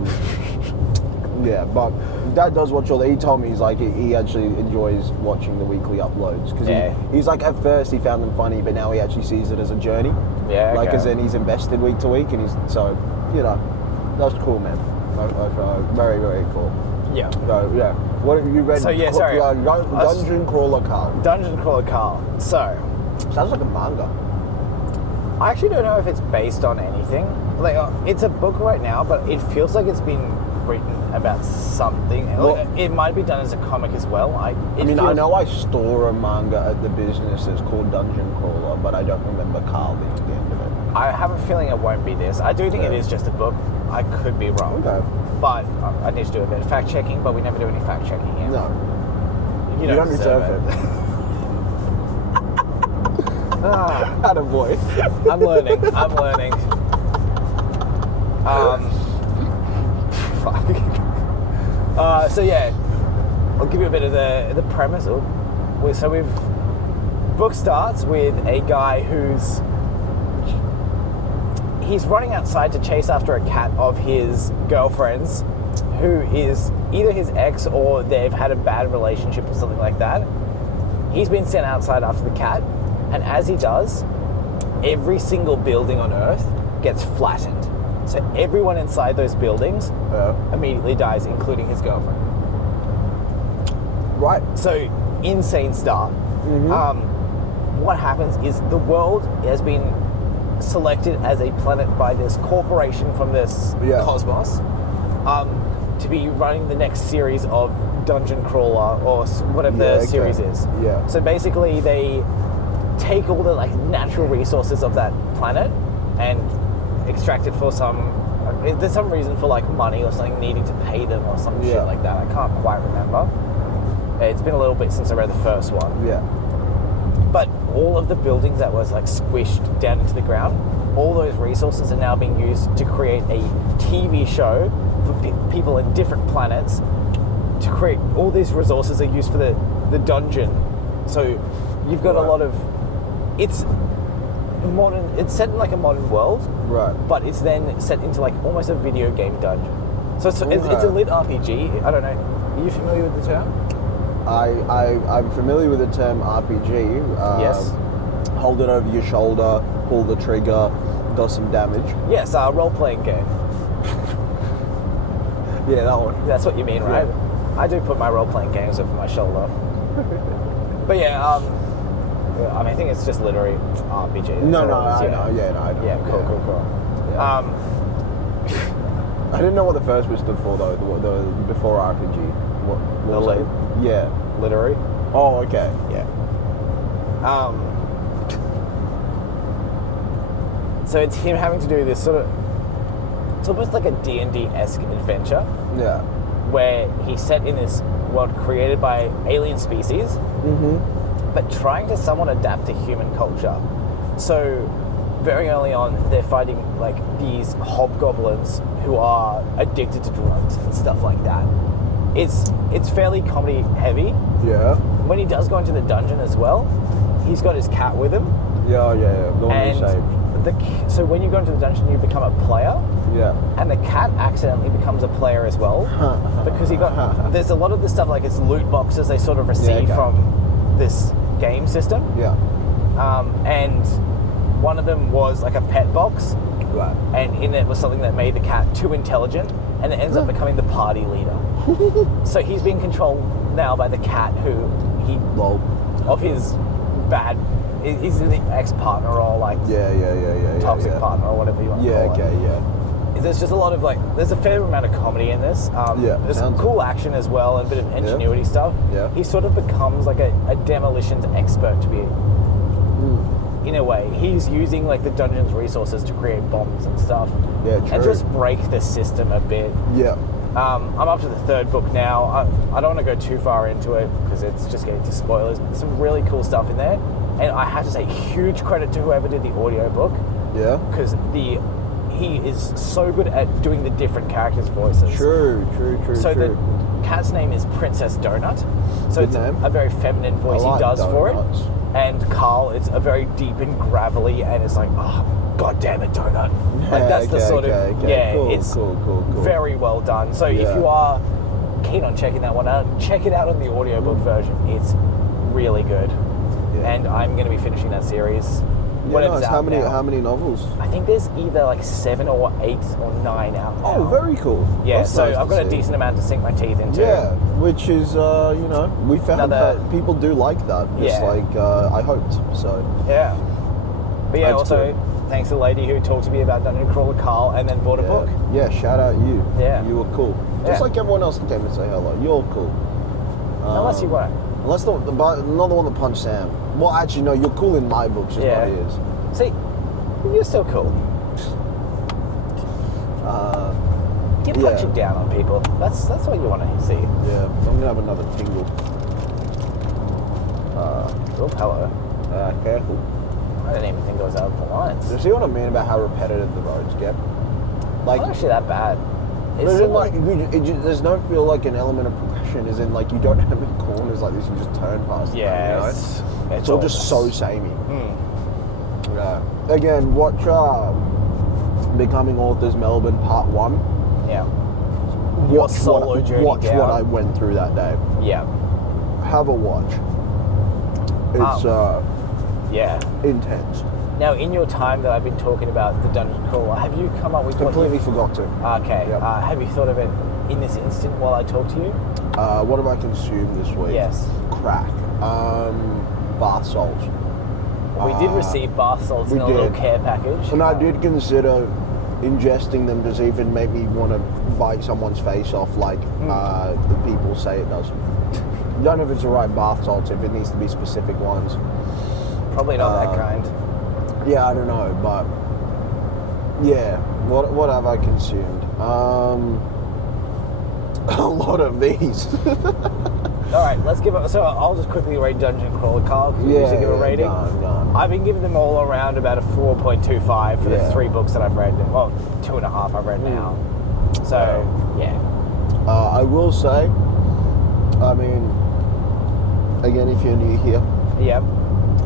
Yeah, but Dad does watch all that. He told me he actually enjoys watching the weekly uploads because he's like, at first he found them funny, but now he actually sees it as a journey. Yeah. Like, as in he's invested week to week, and that's cool, man. Very, very cool. Yeah. So yeah, what have you read? So yeah, sorry. Dungeon Crawler Carl. Dungeon Crawler Carl. So. Sounds like a manga. I actually don't know if it's based on anything. Like, it's a book right now, but it feels like it's been written about something. Well, it might be done as a comic as well. I know I store a manga at the business that's called Dungeon Crawler, but I don't remember Carl being at the end of it. I have a feeling it won't be this. I do think it is just a book. I could be wrong. Okay. But I need to do a bit of fact checking, but we never do any fact checking here. No. You don't deserve it. Attaboy. I'm learning. So yeah, I'll give you a bit of the premise. Book starts with a guy he's running outside to chase after a cat of his girlfriend's, who is either his ex or they've had a bad relationship or something like that. He's been sent outside after the cat, and as he does, every single building on Earth gets flattened. So everyone inside those buildings immediately dies, including his girlfriend. Right. So, insane start. Mm-hmm. What happens is the world has been selected as a planet by this corporation from this cosmos to be running the next series of Dungeon Crawler or whatever the series is. Yeah. So basically they take all the natural resources of that planet and extract it for there's some reason for money or something, needing to pay them or some shit like that. I can't quite remember. It's been a little bit since I read the first one. Yeah. But all of the buildings that was squished down into the ground, all those resources are now being used to create a TV show for people in different planets. To create all these resources are used for the dungeon. So you've got a lot of it's set in a modern world, right? But it's then set into almost a video game dungeon. So it's a lit RPG. I don't know. Are you familiar with the term? I'm familiar with the term RPG. Yes. Hold it over your shoulder, pull the trigger, does some damage. Yes, role-playing game. Yeah, that one. That's what you mean, right? Yeah. I do put my role-playing games over my shoulder. But yeah, I think it's just literary RPG. I know. Yeah, cool. Yeah. I didn't know what the first was stood for though. The before RPG. What was it? Yeah. Literary. Oh, okay. Yeah. So it's him having to do this it's almost like a D&D-esque adventure. Yeah. Where he's set in this world created by alien species, but trying to somewhat adapt to human culture. So very early on, they're fighting these hobgoblins who are addicted to drugs and stuff like that. It's fairly comedy heavy. Yeah. When he does go into the dungeon as well, he's got his cat with him. Yeah. The one he saved. So when you go into the dungeon, you become a player. Yeah. And the cat accidentally becomes a player as well, because there's a lot of this stuff it's loot boxes they sort of receive from this game system. Yeah. And one of them was a pet box. Right. And in it was something that made the cat too intelligent, and it ends up becoming the party leader. So he's being controlled now by the cat of his bad. He's an ex-partner or toxic partner or whatever you want to call it. Yeah. There's just a lot of there's a fair amount of comedy in this. There's some cool action as well and a bit of ingenuity stuff. Yeah. He sort of becomes a demolitions expert to be. In a way, he's using the dungeon's resources to create bombs and stuff. Yeah, true. And just break the system a bit. Yeah. I'm up to the third book now. I don't want to go too far into it because it's just getting to spoilers. There's some really cool stuff in there. And I have to say, huge credit to whoever did the audiobook. Yeah. Because he is so good at doing the different characters' voices. True. So the cat's name is Princess Donut. So Good it's name. a very feminine voice he does for it. donuts. And Carl, it's a very deep and gravelly, and it's like, oh, God damn it, Donut. Like that's the sort of Cool, it's cool. very well done. So if you are keen on checking that one out, check it out on the audiobook version. It's really good. Yeah. And I'm going to be finishing that series. Nice. How many novels? I think there's either like 7 or 8 or 9 out now. Oh, very cool. Yeah, That's so nice I've to got a see. decent amount to sink my teeth into. Yeah, which is, we found that people do like that, just like I hoped, so. Yeah. But yeah, That's also, cool. thanks to the lady who talked to me about Dungeon Crawler Carl and then bought a book. Yeah, shout out you. Yeah. You were cool. Just like everyone else that came to say hello. You're cool. Unless you weren't. Unless not the one that punched Sam. Well, actually, no, you're cool in my books, is what he is. See, you're still cool. You're punching down on people. That's what you want to see. Yeah, I'm going to have another tingle. Oh, hello. Careful. I didn't even think it was out of the lines. You see what I mean about how repetitive the roads get? Like, Not actually that bad. It's there's still like, there's no feel like an element of progression, as in like you don't have any corners like this, you just turn past them, it's all just so samey. Yeah. Again, watch Becoming Authors Melbourne Part 1. Yeah. Watch what I went through that day. Yeah. Have a watch. It's intense. Now, in your time that I've been talking about the Dungeon Crawler, have you come up with Completely forgot to. Okay. Yep. Have you thought of it in this instant while I talk to you? What have I consumed this week? Yes. Crack. Bath salts. We did receive bath salts in a little care package. And I did consider ingesting them to see if it made me want to bite someone's face off like the people say it does. I don't know if it's the right bath salts, if it needs to be specific ones. Probably not that kind. Yeah, I don't know, but yeah, what have I consumed? A lot of these. All right, let's give it. So I'll just quickly rate Dungeon Crawler Carl because we usually give a rating. Go on. I've been giving them all around about a 4.25 for the 3 books that I've read. Well, 2.5 I've read now. So I will say, I mean, again, if you're new here, yep,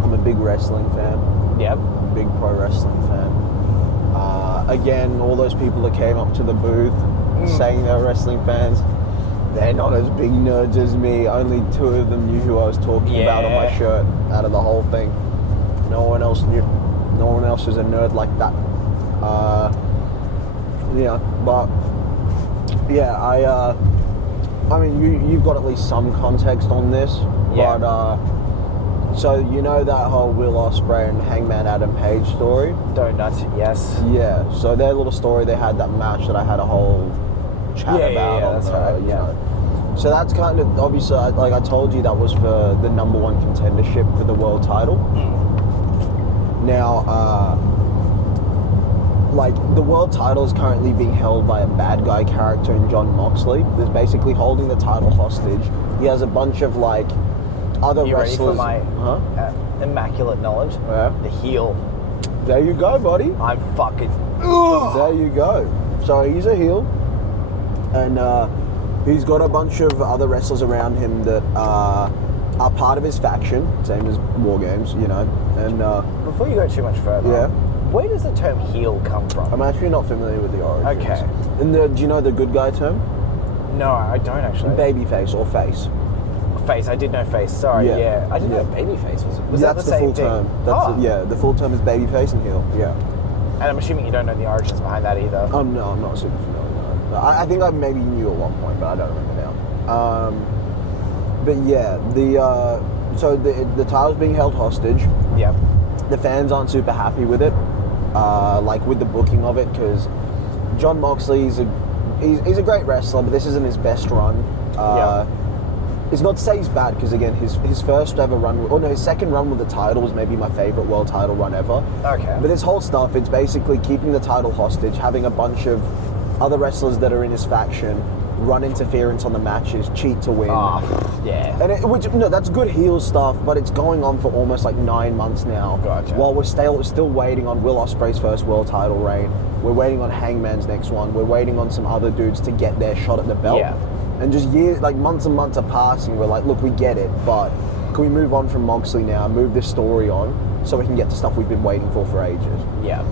I'm a big wrestling fan. Yep. Big pro wrestling fan. Again, all those people that came up to the booth saying they're wrestling fans, they're not as big nerds as me. Only 2 of them knew who I was talking about on my shirt out of the whole thing. No one else knew. No one else is a nerd like that. But yeah, I mean, you've got at least some context on this. Yeah. But so you know that whole Will Ospreay and Hangman Adam Page story? Donut, yes. Yeah. So their little story, they had that match that I had a whole chat about. Yeah, that's right. You know. So that's kind of obviously, like I told you, that was for the number 1 contendership for the world title. Now, like the world title is currently being held by a bad guy character in John Moxley. That's basically holding the title hostage. He has a bunch of like other wrestlers. You ready for my immaculate knowledge? Yeah. The heel. There you go, buddy. I'm fucking. There you go. So he's a heel, and he's got a bunch of other wrestlers around him that are part of his faction, same as War Games, you know. And before you go too much further, where does the term heel come from? I'm actually not familiar with the origins. Okay. And do you know the good guy term? No, I don't actually. Babyface or face. Face, I did know face. Sorry, yeah. I didn't know babyface was that the same full thing? Term. The full term is babyface and heel. Yeah. And I'm assuming you don't know the origins behind that either. No, I'm not super familiar. No. I think I maybe knew at one point, but I don't remember now. But yeah, so the title's being held hostage. Yeah. The fans aren't super happy with it, like with the booking of it, because John Moxley he's a great wrestler, but this isn't his best run. It's not to say he's bad, because again, his first ever run, his second run with the title was maybe my favorite world title run ever. Okay. But this whole stuff, it's basically keeping the title hostage, having a bunch of other wrestlers that are in his faction run interference on the matches, cheat to win. Yeah. And that's good heel stuff, but it's going on for almost like 9 months now. Gotcha. While we're still waiting on Will Ospreay's first world title reign. We're waiting on Hangman's next one. We're waiting on some other dudes to get their shot at the belt. Yeah. And just months and months are passing. We're like, look, we get it, but can we move on from Moxley now, move this story on, so we can get to stuff we've been waiting for ages? Yeah.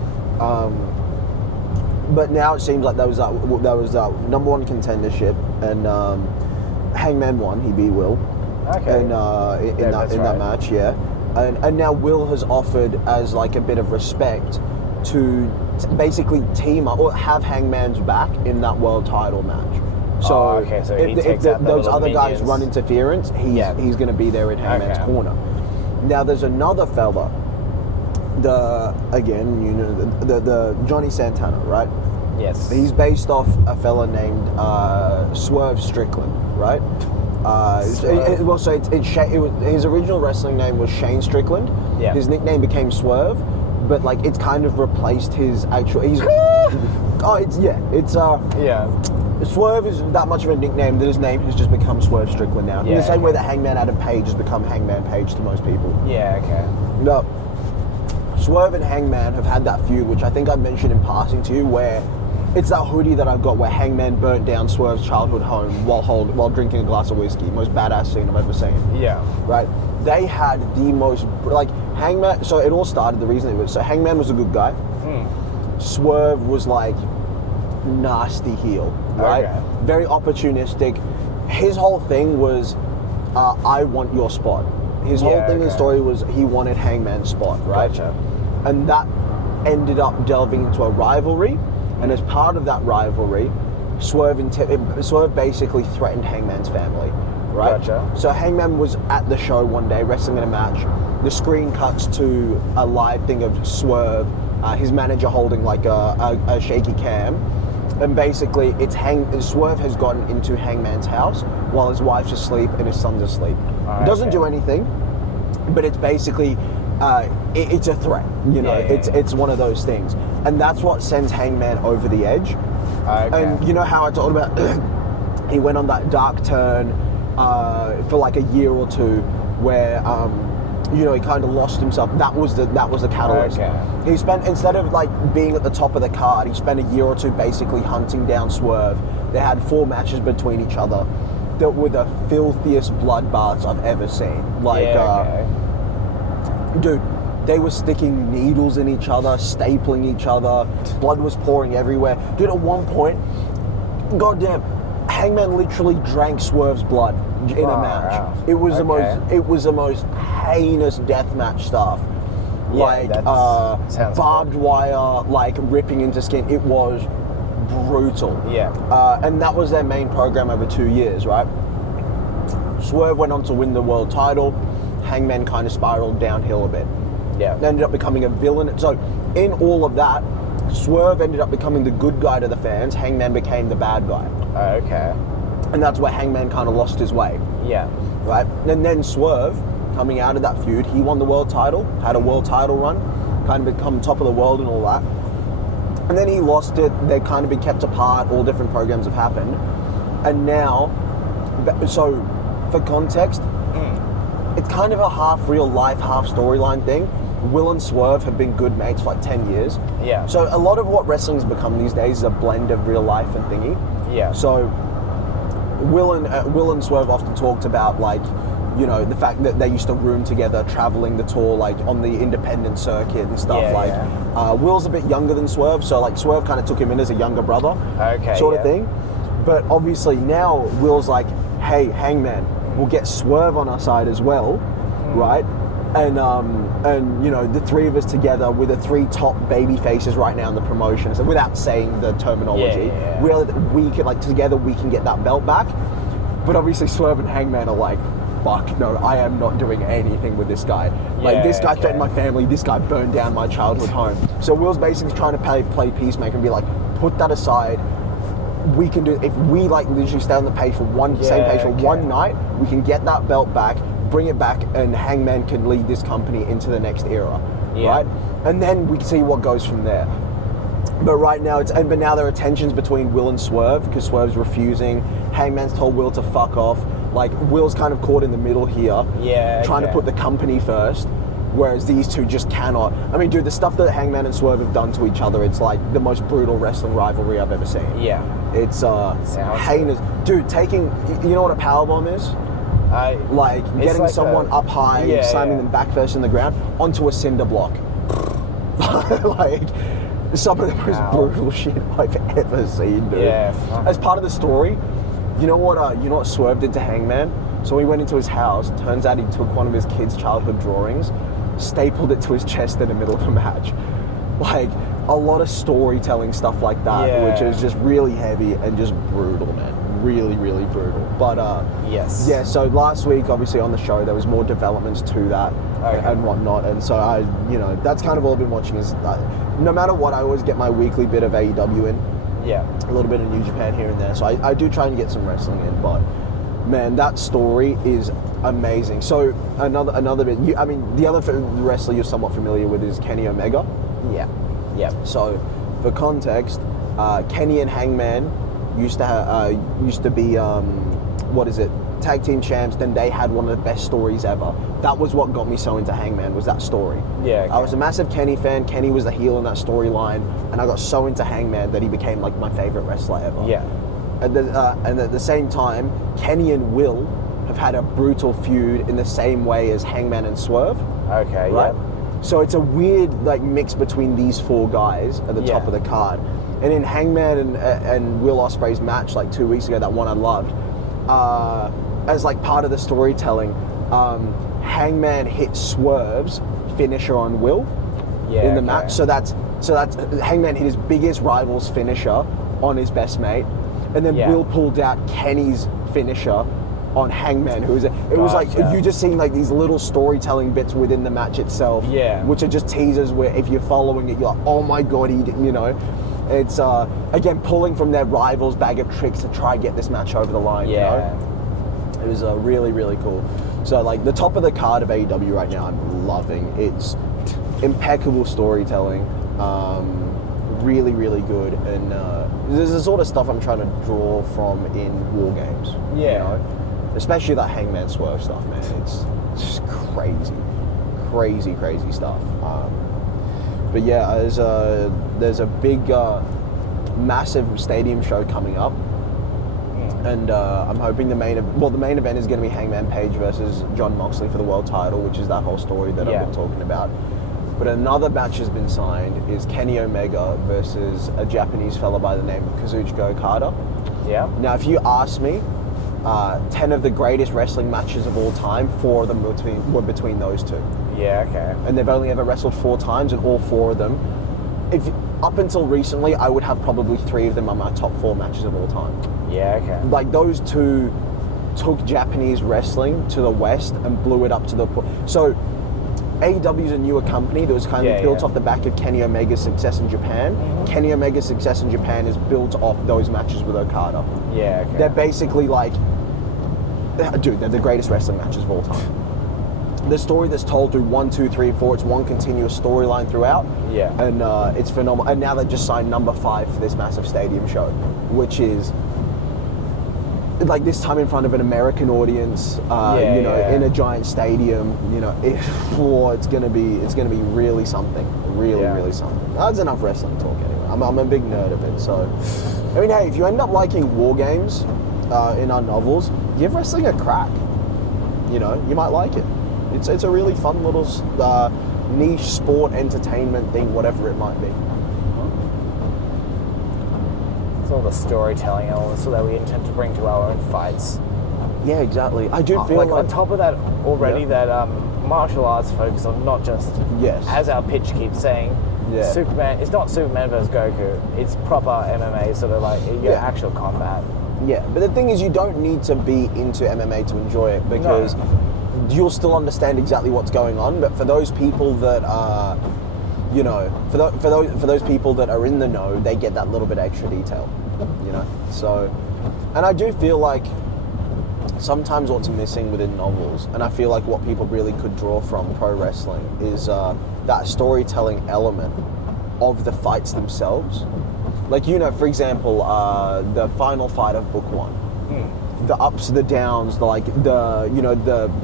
But now it seems like there was number one contendership, and Hangman won. He beat Will. Okay. And in that match, yeah. And now Will has offered as like a bit of respect to basically team up or have Hangman's back in that world title match. So, if those other guys run interference, he's going to be there in Hangman's corner. Now there's another fella. The Johnny Santana, right? Yes. He's based off a fella named Swerve Strickland, right? His original wrestling name was Shane Strickland. Yeah. His nickname became Swerve, but like it's kind of replaced his actual. Swerve is that much of a nickname that his name has just become Swerve Strickland now. In the same way that Hangman Adam Page has become Hangman Page to most people. Yeah. Okay. No. Swerve and Hangman have had that feud, which I think I mentioned in passing to you, where it's that hoodie that I've got where Hangman burnt down Swerve's childhood home while drinking a glass of whiskey. Most badass scene I've ever seen. Yeah. Right? They had the most, Hangman, so it all started, the reason it was, so Hangman was a good guy. Swerve was like nasty heel, right? Okay. Very opportunistic. His whole thing was, I want your spot. His whole thing in the story was he wanted Hangman's spot, right? Gotcha. And that ended up delving into a rivalry. And as part of that rivalry, Swerve basically threatened Hangman's family, right? Gotcha. So Hangman was at the show one day wrestling in a match. The screen cuts to a live thing of Swerve, his manager holding like a shaky cam. And basically, Swerve has gotten into Hangman's house while his wife's asleep and his son's asleep. He doesn't do anything, but it's basically, it's a threat. It's one of those things. And that's what sends Hangman over the edge. And you know how I talked about, he went on that dark turn for like a year or two where, he kind of lost himself. That was the catalyst. He spent, instead of like being at the top of the card, he spent a year or two basically hunting down Swerve. They had 4 matches between each other that were the filthiest bloodbaths I've ever seen. Dude, they were sticking needles in each other, stapling each other. Blood was pouring everywhere. Dude, at one point, goddamn, Hangman literally drank Swerve's blood in a match. Wow. It was the most heinous deathmatch stuff. Barbed wire, like ripping into skin. It was brutal. Yeah. And that was their main program over 2 years, right? Swerve went on to win the world title. Hangman kind of spiraled downhill a bit. Yeah. Ended up becoming a villain. So in all of that, Swerve ended up becoming the good guy to the fans. Hangman became the bad guy. Okay. And that's where Hangman kind of lost his way. Yeah. Right? And then Swerve, coming out of that feud, he won the world title, had a world title run, kind of become top of the world and all that. And then he lost it. They kind of been kept apart. All different programs have happened. And now, so for context, it's kind of a half real life, half storyline thing. Will and Swerve have been good mates for like 10 years. Yeah. So a lot of what wrestling's become these days is a blend of real life and thingy. Yeah. So Will and Swerve often talked about the fact that they used to room together, traveling the tour, like on the independent circuit and stuff. Will's a bit younger than Swerve, so like Swerve kind of took him in as a younger brother, sort of thing. But obviously now Will's like, hey, Hangman, we'll get Swerve on our side as well, right? And the 3 of us together, we're the 3 top baby faces right now in the promotion. So without saying the terminology, together we can get that belt back. But obviously Swerve and Hangman are like, fuck no, I am not doing anything with this guy. This guy threatened my family, this guy burned down my childhood home. So Will's basically trying to play peacemaker and be like, put that aside. We can do, if we literally stay on the page for one night, we can get that belt back, bring it back, and Hangman can lead this company into the next era, right? And then we can see what goes from there. But right now but now there are tensions between Will and Swerve because Swerve's refusing. Hangman's told Will to fuck off. Like, Will's kind of caught in the middle here. Yeah. Trying to put the company first. Whereas these two just cannot. I mean, dude, the stuff that Hangman and Swerve have done to each other, it's like the most brutal wrestling rivalry I've ever seen. Yeah. It's heinous. Dude, taking, you know what a powerbomb is? Getting someone up high, slamming them back first in the ground onto a cinder block. Like, some of the most brutal shit I've ever seen, dude. Yeah. As part of the story, you know what Swerve did to Hangman? So we went into his house. Turns out he took one of his kids' childhood drawings, stapled it to his chest in the middle of a match. Like, a lot of storytelling stuff like that, which is just really heavy and just brutal, man. Really, really brutal. But yes. Yeah. So last week, obviously on the show, there was more developments to that and whatnot. And so that's kind of all I've been watching. Is no matter what, I always get my weekly bit of AEW in. Yeah. A little bit of New Japan here and there. So I do try and get some wrestling in, but. Man, that story is amazing. So another bit. The other wrestler you're somewhat familiar with is Kenny Omega. Yeah. Yeah. So, for context, Kenny and Hangman used to be tag team champs. Then they had one of the best stories ever. That was what got me so into Hangman, was that story. Yeah. Okay. I was a massive Kenny fan. Kenny was the heel in that storyline, and I got so into Hangman that he became like my favorite wrestler ever. Yeah. And at the same time, Kenny and Will have had a brutal feud in the same way as Hangman and Swerve. Okay, right? Yeah. So it's a weird like mix between these four guys at the top of the card. And in Hangman and Will Ospreay's match like 2 weeks ago, that one I loved, as like part of the storytelling, Hangman hit Swerve's finisher on Will in the match. So that's Hangman hit his biggest rival's finisher on his best mate. And then Will pulled out Kenny's finisher on Hangman, who was it was like you just seeing like these little storytelling bits within the match itself, which are just teasers where if you're following it, you're like, oh my god, it's again pulling from their rivals' bag of tricks to try and get this match over the line. You know? It was really, really cool. So like the top of the card of AEW right now, I'm loving. It's impeccable storytelling. Really, really good, and there's the sort of stuff I'm trying to draw from in war games. Yeah, you know? Especially that Hangman Swerve stuff, man. It's just crazy stuff. But yeah, there's a big, massive stadium show coming up, and I'm hoping the main event is going to be Hangman Page versus Jon Moxley for the world title, which is that whole story that I've been talking about. But another match has been signed, is Kenny Omega versus a Japanese fella by the name of Kazuchika Okada. Yeah. Now, if you ask me, 10 of the greatest wrestling matches of all time, 4 of them were between those two. Yeah, okay. And they've only ever wrestled 4 times, and all 4 of them, up until recently, I would have probably 3 of them on my top 4 matches of all time. Yeah, okay. Like, those two took Japanese wrestling to the West and blew it up to the point. So, AEW is a newer company that was kind of built off the back of Kenny Omega's success in Japan. Mm-hmm. Kenny Omega's success in Japan is built off those matches with Okada. Yeah, okay. They're basically like, dude, they're the greatest wrestling matches of all time. The story that's told through 1, 2, 3, 4, it's one continuous storyline throughout. Yeah. And it's phenomenal. And now they've just signed number 5 for this massive stadium show, which is like this time in front of an American audience, in a giant stadium, it's gonna be really something, really something. That's enough wrestling talk anyway. I'm a big nerd of it, so I mean, hey, if you end up liking war games in our novels, give wrestling a crack. You might like it. It's a really fun little niche sport entertainment thing, whatever it might be. All the storytelling elements that we intend to bring to our own fights. Yeah, exactly. I do feel like on top of that already that martial arts focus on not just as our pitch keeps saying, Superman. It's not Superman versus Goku. It's proper MMA, sort of like actual combat. Yeah, but the thing is, you don't need to be into MMA to enjoy it, because you'll still understand exactly what's going on. But for those people that are, for those people that are in the know, they get that little bit extra detail. So, and I do feel like sometimes what's missing within novels, and I feel like what people really could draw from pro wrestling, is that storytelling element of the fights themselves. Like, you know, for example, the final fight of book 1. The ups, the downs, the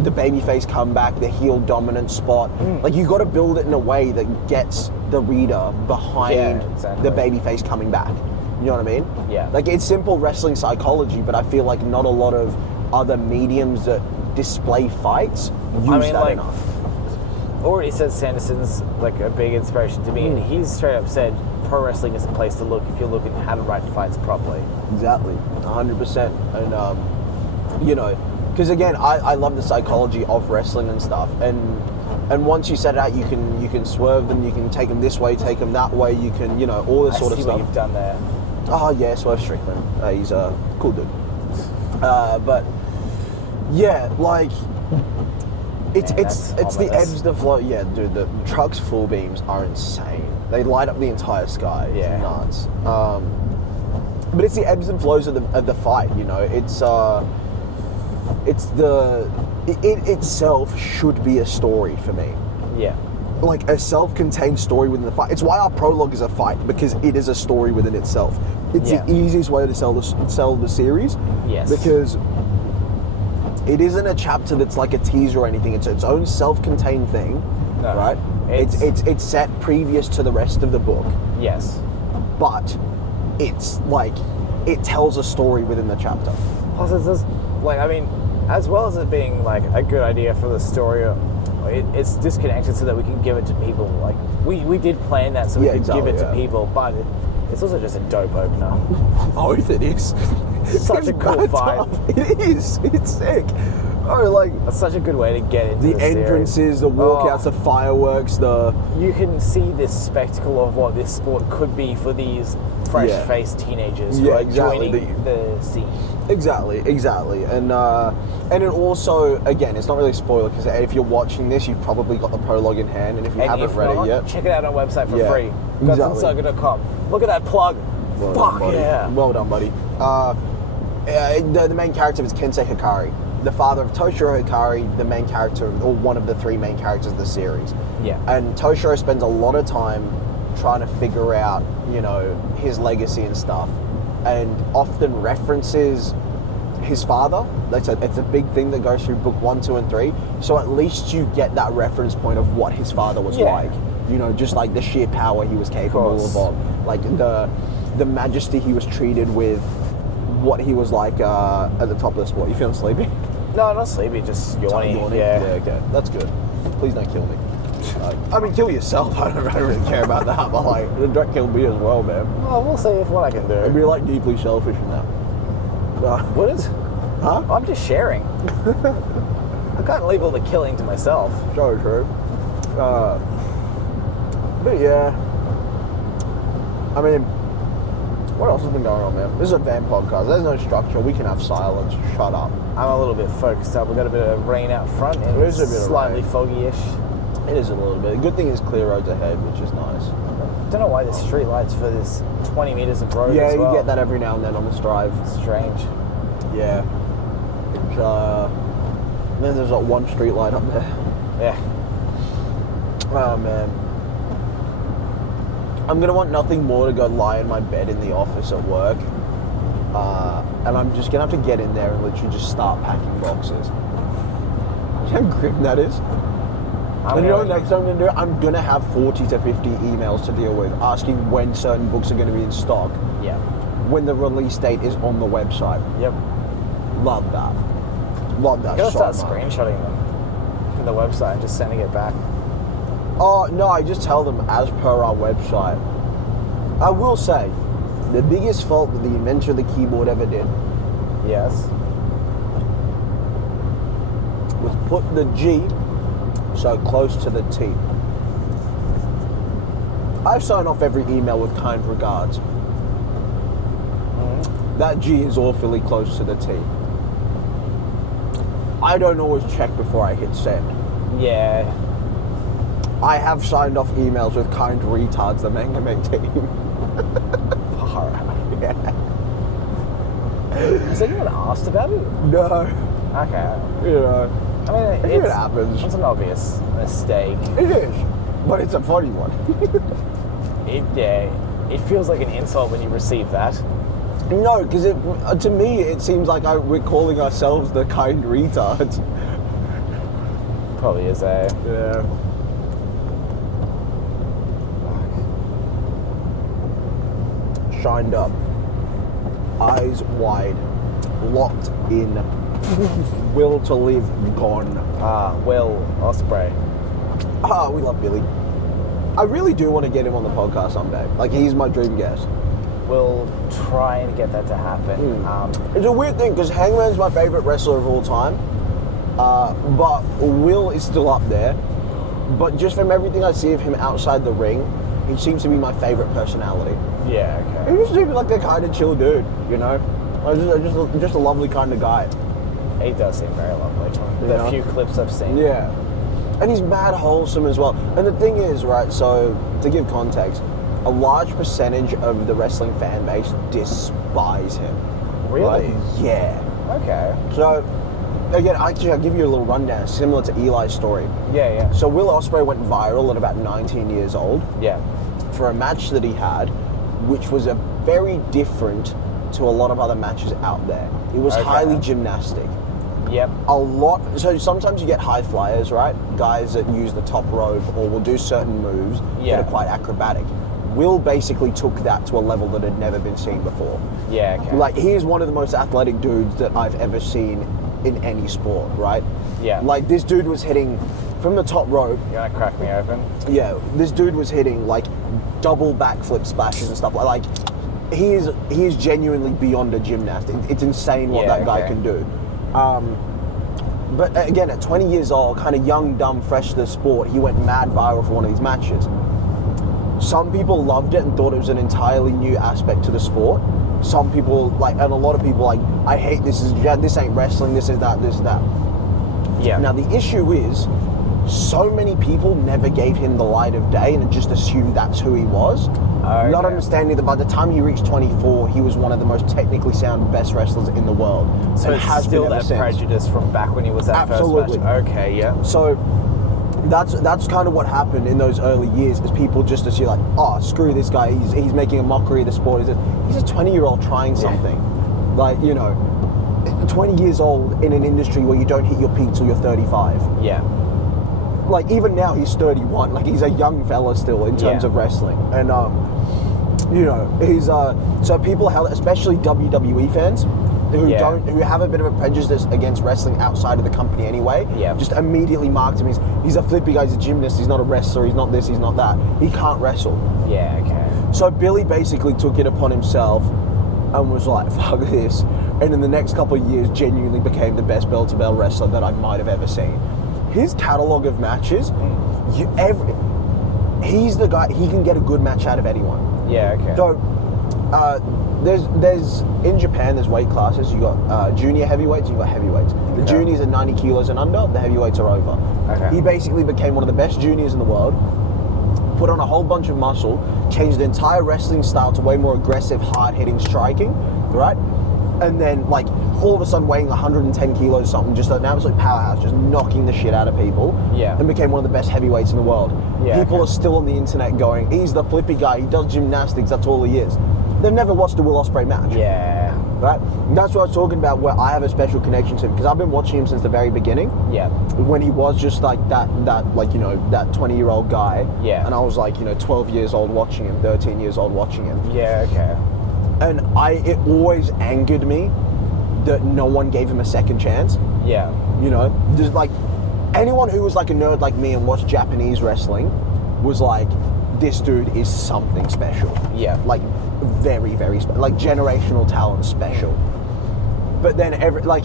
babyface comeback, the heel dominant spot. Like, you got to build it in a way that gets the reader behind the babyface coming back. You know what I mean? Yeah. Like, it's simple wrestling psychology, but I feel like not a lot of other mediums that display fights use that enough. Already said Sanderson's like a big inspiration to me, and he's straight up said pro wrestling is a place to look if you're looking how to write fights properly. Exactly, 100%. And you know, because again, I love the psychology of wrestling and stuff, and once you set it out, you can swerve them, you can take them this way, take them that way, you can, you know, all this sort of stuff. What you've done there. Oh yeah, Swerve Strickland, he's a cool dude. But yeah, like it's the ebbs, the flow. Yeah, dude, the truck's full beams are insane. They light up the entire sky. It's nuts. But it's the ebbs and flows of the fight. You know, it itself should be a story for me. Yeah. Like a self-contained story within the fight. It's why our prologue is a fight, because it is a story within itself. It's the easiest way to sell the series. Yes. Because it isn't a chapter that's like a teaser or anything. It's its own self-contained thing, right? It's set previous to the rest of the book. Yes. But it's like it tells a story within the chapter. Plus, it's like, I mean, as well as it being like a good idea for the story, it's disconnected so that we can give it to people. Like we did plan that so we could give it to people, but it's also just a dope opener. Both it is. Such a cool fight. It is. It's sick. Oh, like that's such a good way to get into the entrances, series. The walkouts, the fireworks, you can see this spectacle of what this sport could be for these fresh-faced teenagers who are joining the scene. Exactly, and it also, again, it's not really a spoiler because if you're watching this, you've probably got the prologue in hand, and if you haven't read it yet, check it out on our website for free. Gutsandsaga.com. Look at that plug. Fuck yeah! Well done, buddy. The main character is Kensei Hikari, the father of Toshiro Hikari, the main character, or one of the 3 main characters of the series. Yeah. And Toshiro spends a lot of time trying to figure out, you know, his legacy and stuff, and often references his father. It's a big thing that goes through book 1, 2, and 3. So at least you get that reference point of what his father was like. You know, just like the sheer power he was capable of, like the majesty he was treated with, what he was like at the top of the sport. You feeling sleepy? No, not sleepy, just yawning. Yeah, okay, that's good. Please don't kill me. I mean, kill yourself. I don't really care about that, but like, don't kill me as well, man. Well, we'll see what I can do. I'd be like deeply selfish in that. What is? Huh? I'm just sharing. I can't leave all the killing to myself. So true. But yeah, I mean, what else has been going on, man? This is a van podcast. There's no structure. We can have silence. Shut up. I'm a little bit focused up. We've got a bit of rain out front, and it's slightly foggy-ish. It is a little bit. The good thing is clear roads ahead, which is nice. I don't know why there's street lights for this 20 metres of road as well. Yeah, you get that every now and then on this drive. Strange. Yeah. Then there's like one street light up there. Yeah. Oh, man. I'm going to want nothing more to go lie in my bed in the office at work. And I'm just going to have to get in there and literally just start packing boxes. See how grim that is? And you know what next time I'm going to do? I'm going to have 40 to 50 emails to deal with asking when certain books are going to be in stock. Yeah. When the release date is on the website. Yep. Love that. Love that so much. You gotta start screenshotting them from the website and just sending it back. Oh, no, I just tell them as per our website. I will say, the biggest fault that the inventor of the keyboard ever did. Yes. Was put the G so close to the T. I sign off every email with kind regards. Mm-hmm. That G is awfully close to the T. I don't always check before I hit send. Yeah. I have signed off emails with kind retards, the Manga Men team. Far out. Yeah. Has anyone asked about it? No. Okay. You know. I mean, it happens. It's an obvious mistake. It is. But it's a funny one. it feels like an insult when you receive that. No, because to me it seems like we're calling ourselves the kind retards. Probably is a... Yeah. Shined up, eyes wide, locked in, will to live gone. Will Ospreay. We love Billy. I really do want to get him on the podcast someday. Like, he's my dream guest. We'll try and get that to happen. It's a weird thing because Hangman's my favorite wrestler of all time, but Will is still up there. But just from everything I see of him outside the ring, he seems to be my favorite personality. Yeah, okay. He just seems like the kind of chill dude, you know? Just a lovely kind of guy. He does seem very lovely. The few clips I've seen. Yeah. And he's mad wholesome as well. And the thing is, right, so to give context, a large percentage of the wrestling fan base despise him. Really? Yeah. Okay. So, again, actually, I'll give you a little rundown, similar to Eli's story. Yeah. So Will Ospreay went viral at about 19 years old. Yeah. For a match that he had, which was a very different to a lot of other matches out there. It was highly gymnastic. Yep. So sometimes you get high flyers, right? Guys that use the top rope or will do certain moves that are quite acrobatic. Will basically took that to a level that had never been seen before. Yeah, okay. Like, he is one of the most athletic dudes that I've ever seen in any sport, right? Yeah. Like, this dude was hitting from the top rope. You want to crack me open? Yeah, this dude was hitting like double backflip splashes and stuff like he is genuinely beyond a gymnast. It's insane what that guy can do. But again, at 20 years old, kind of young, dumb, fresh to the sport, he went mad viral for one of these matches. Some people loved it and thought it was an entirely new aspect to the sport. Some people and a lot of people I hate this ain't wrestling, this is that. Yeah. Now the issue is, so many people never gave him the light of day and just assumed that's who he was. Okay. Not understanding that by the time he reached 24, he was one of the most technically sound best wrestlers in the world. So it's still that prejudice from back when he was that first match. Okay, yeah. So that's kind of what happened in those early years, is people just assume like, oh, screw this guy, he's making a mockery of the sport. He's a 20-year-old trying something. Yeah. Like, 20 years old in an industry where you don't hit your peak till you're 35. Yeah. Like, even now he's 31. Like, he's a young fella still in terms of wrestling. And, he's, so people held, especially WWE fans, who have a bit of a prejudice against wrestling outside of the company anyway, just immediately marked him as, he's a flippy guy, he's a gymnast, he's not a wrestler, he's not this, he's not that. He can't wrestle. Yeah, okay. So Billy basically took it upon himself and was like, fuck this. And in the next couple of years, genuinely became the best bell-to-bell wrestler that I might have ever seen. His catalogue of matches, he's the guy, he can get a good match out of anyone. Yeah, okay. So, there's in Japan, there's weight classes. You got junior heavyweights, you got heavyweights. The juniors are 90 kilos and under, the heavyweights are over. Okay. He basically became one of the best juniors in the world, put on a whole bunch of muscle, changed the entire wrestling style to way more aggressive, hard-hitting striking, right? And then, all of a sudden weighing 110 kilos or something, just an absolute powerhouse, just knocking the shit out of people. Yeah. And became one of the best heavyweights in the world. Yeah, people are still on the internet going, he's the flippy guy, he does gymnastics, that's all he is. They've never watched a Will Ospreay match. Yeah. Right? And that's what I was talking about, where I have a special connection to him, because I've been watching him since the very beginning. Yeah. When he was just that 20-year-old guy. Yeah. And I was 12 years old watching him, 13 years old watching him. Yeah, okay. And it always angered me that no one gave him a second chance. Yeah. There's anyone who was a nerd like me and watched Japanese wrestling was this dude is something special. Yeah. Very, very special. Generational talent special. But then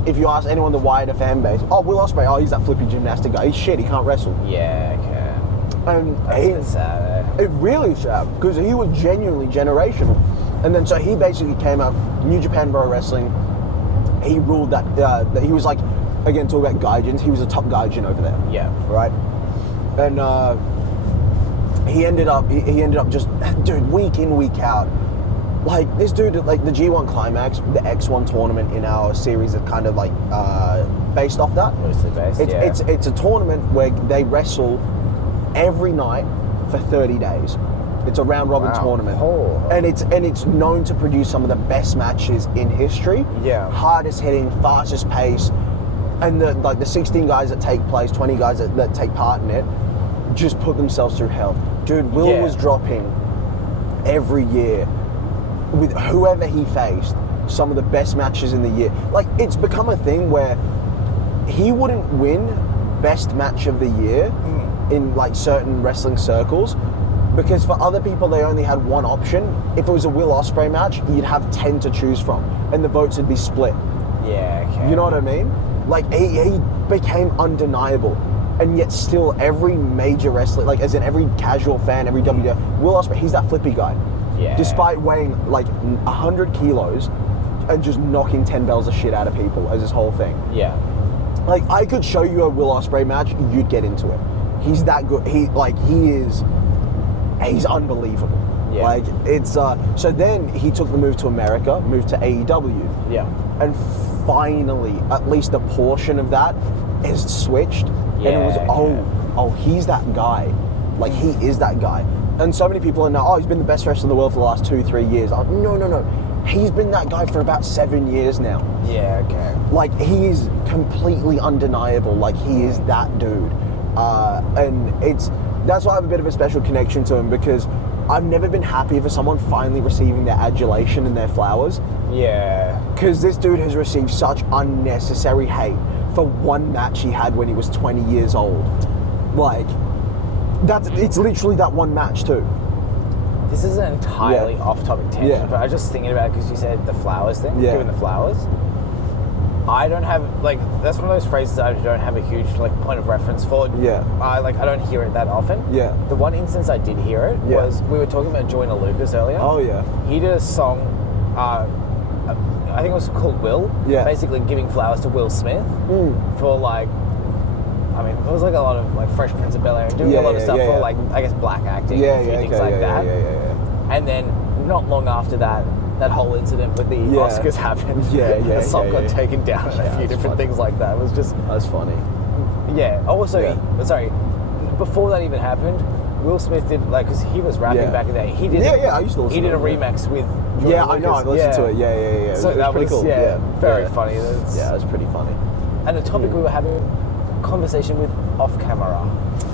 if you ask anyone in the wider fan base, oh, Will Ospreay, he's that flippy gymnastic guy. He's shit, he can't wrestle. Yeah, okay. And that's sad. It really sad, because he was genuinely generational. And then so he basically came out, New Japan Pro Wrestling. He ruled that he was again, talking about gaijins, he was a top gaijin over there. Yeah. Right? And he ended up just, dude, week in, week out. This dude, the G1 Climax, the X1 tournament in our series is kind of based off that. Loosely based, It's a tournament where they wrestle every night for 30 days. It's a round robin tournament, and it's known to produce some of the best matches in history. Yeah, hardest hitting, fastest pace, and the 16 guys that take place, 20 guys that take part in it, just put themselves through hell. Dude, Will was dropping every year with whoever he faced some of the best matches in the year. Like, it's become a thing where he wouldn't win best match of the year in like certain wrestling circles, because for other people they only had one option. If it was a Will Ospreay match, you'd have 10 to choose from, and the votes would be split. Yeah, okay. You know what I mean? Like, he became undeniable, and yet still every major wrestler, like as in every casual fan, every WWE, Will Ospreay, he's that flippy guy. Yeah. Despite weighing like 100 kilos and just knocking 10 bells of shit out of people as his whole thing. Yeah. Like, I could show you a Will Ospreay match, you'd get into it. He's that good. He's unbelievable. Yeah. Like, it's so then he took the move to America, moved to AEW. Yeah. And finally, at least a portion of that is switched. Yeah, and it was he's that guy. Like, he is that guy. And so many people are now, he's been the best wrestler in the world for the last 2-3 years. Like, no. He's been that guy for about 7 years now. Yeah, okay. Like, he is completely undeniable. Like, he is that dude. And that's why I have a bit of a special connection to him, because I've never been happy for someone finally receiving their adulation and their flowers. Yeah. Because this dude has received such unnecessary hate for one match he had when he was 20 years old. Like, it's literally that one match too. This is an entirely off-topic tangent, but I was just thinking about it because you said the flowers thing, giving the flowers. I don't have, like, that's one of those phrases I don't have a huge, like, point of reference for. Yeah. I don't hear it that often. Yeah. The one instance I did hear it was, we were talking about Joyner Lucas earlier. Oh, yeah. He did a song, I think it was called Will. Yeah. Basically giving flowers to Will Smith for, like, I mean, it was like a lot of, like, Fresh Prince of Bel-Air, doing a lot of stuff for, like, I guess, black acting and a few things like that. And then, not long after that whole incident with the Oscars happened. The song got taken down and a few different things like that. It was just... That's funny. Yeah. Also, sorry, before that even happened, Will Smith did, like, because he was rapping back in the day. He did. I used to listen to it. He did a remix with George Lucas. I know, I listened to it. Yeah. So that was pretty cool. Very funny. It was pretty funny. And the topic we were having conversation with off camera.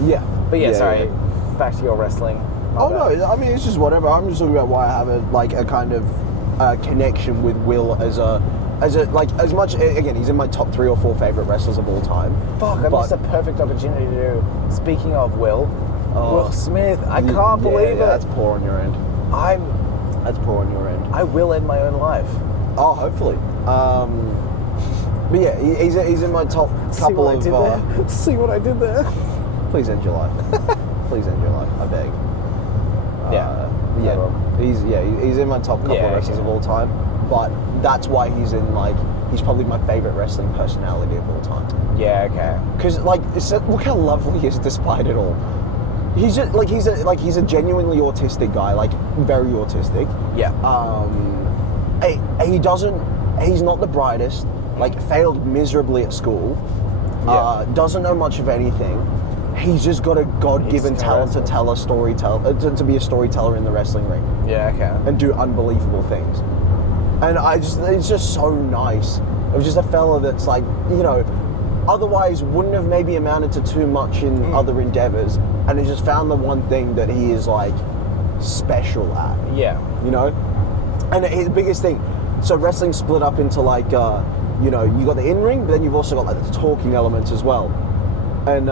Yeah. But sorry, back to your wrestling. No, I mean, it's just whatever. I'm just talking about why I have a kind of connection with Will as as much, again, he's in my top 3 or 4 favorite wrestlers of all time. Fuck, I missed a perfect opportunity to do. Speaking of Will Smith, I can't believe it. That's poor on your end. That's poor on your end. I will end my own life. Oh, hopefully. But yeah, he's in my top couple of... See what I did there? Please end your life. Please end your life, I beg. He's in my top couple of wrestlers of all time, but that's why he's probably my favorite wrestling personality of all time. Yeah, okay. Because look how lovely he is despite it all. He's a genuinely autistic guy, like very autistic. Yeah. He's not the brightest. Like, failed miserably at school. Doesn't know much of anything. He's just got a God-given talent to tell a to be a storyteller in the wrestling ring. Yeah, okay. And do unbelievable things. And it's just so nice. It was just a fella that's like, otherwise wouldn't have maybe amounted to too much in other endeavors, and he just found the one thing that he is like special at. Yeah. And his biggest thing, so wrestling split up into like, you got the in-ring, but then you've also got like the talking elements as well. And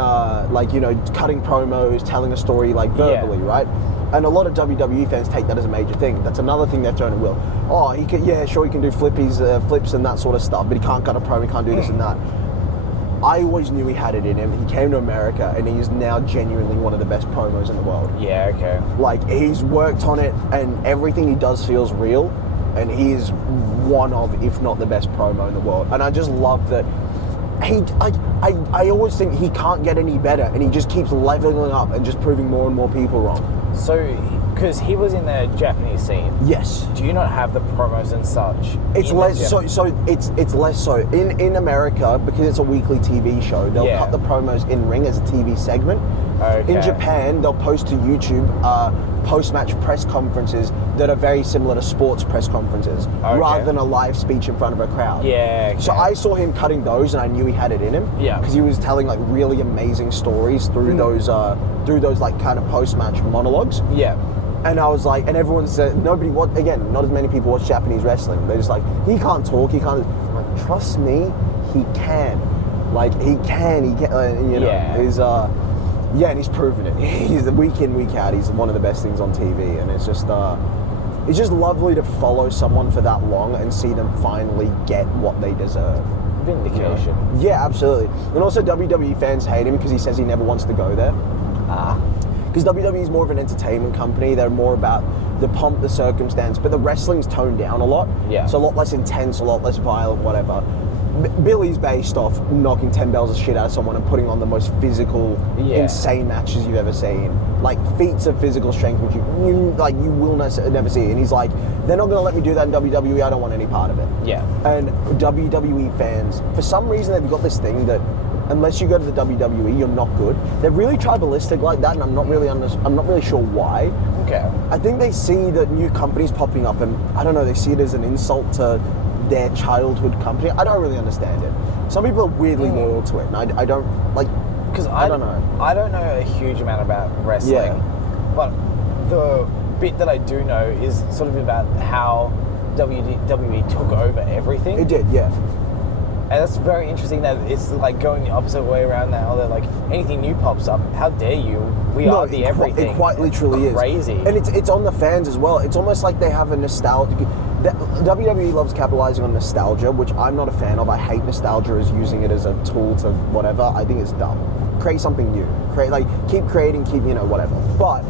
cutting promos, telling a story like verbally, right? And a lot of WWE fans take that as a major thing. That's another thing they've thrown at Will. Oh, he can do flips and that sort of stuff, but he can't cut a promo, he can't do this and that. I always knew he had it in him. He came to America and he is now genuinely one of the best promos in the world. Yeah, okay. Like, he's worked on it and everything he does feels real, and he is one of, if not the best promo in the world. And I just love that I always think he can't get any better, and he just keeps leveling up and just proving more and more people wrong. So, because he was in the Japanese scene. Yes. Do you not have the promos and such? It's less so. It's less so in America, because it's a weekly TV show. They'll cut the promos in ring as a TV segment, Okay. In Japan, they'll post to YouTube post-match press conferences that are very similar to sports press conferences, rather than a live speech in front of a crowd. Yeah. Okay. So I saw him cutting those, and I knew he had it in him. Yeah. Because he was telling like really amazing stories through those like kind of post-match monologues. Yeah. And I was like, and everyone said, not as many people watch Japanese wrestling. They're just like, he can't talk, he can't. I'm like, trust me, he can. Like, he can, you know. Yeah. And he's proven it. He's week in, week out, he's one of the best things on TV. And it's just lovely to follow someone for that long and see them finally get what they deserve. Vindication. You know? Yeah, absolutely. And also WWE fans hate him because he says he never wants to go there. Because WWE is more of an entertainment company. They're more about the pomp, the circumstance, but the wrestling's toned down a lot. Yeah. So a lot less intense, a lot less violent, whatever. Billy's based off knocking 10 bells of shit out of someone and putting on the most physical, insane matches you've ever seen. Like feats of physical strength, which you will never see. And he's like, they're not going to let me do that in WWE. I don't want any part of it. Yeah. And WWE fans, for some reason, they've got this thing that unless you go to the WWE, you're not good. They're really tribalistic like that, and I'm not really sure why. Okay. I think they see the new companies popping up, and I don't know, they see it as an insult to their childhood company. I don't really understand it. Some people are weirdly loyal to it, and I don't like. Because I don't know. I don't know a huge amount about wrestling, but the bit that I do know is sort of about how WWE took over everything. It did, yeah. And that's very interesting that it's like going the opposite way around now. That like anything new pops up, how dare you? We are the everything. It quite literally is crazy, and it's on the fans as well. It's almost like they have a nostalgia. WWE loves capitalizing on nostalgia, which I'm not a fan of. I hate nostalgia as using it as a tool to whatever. I think it's dumb. Create something new. Keep creating, whatever. But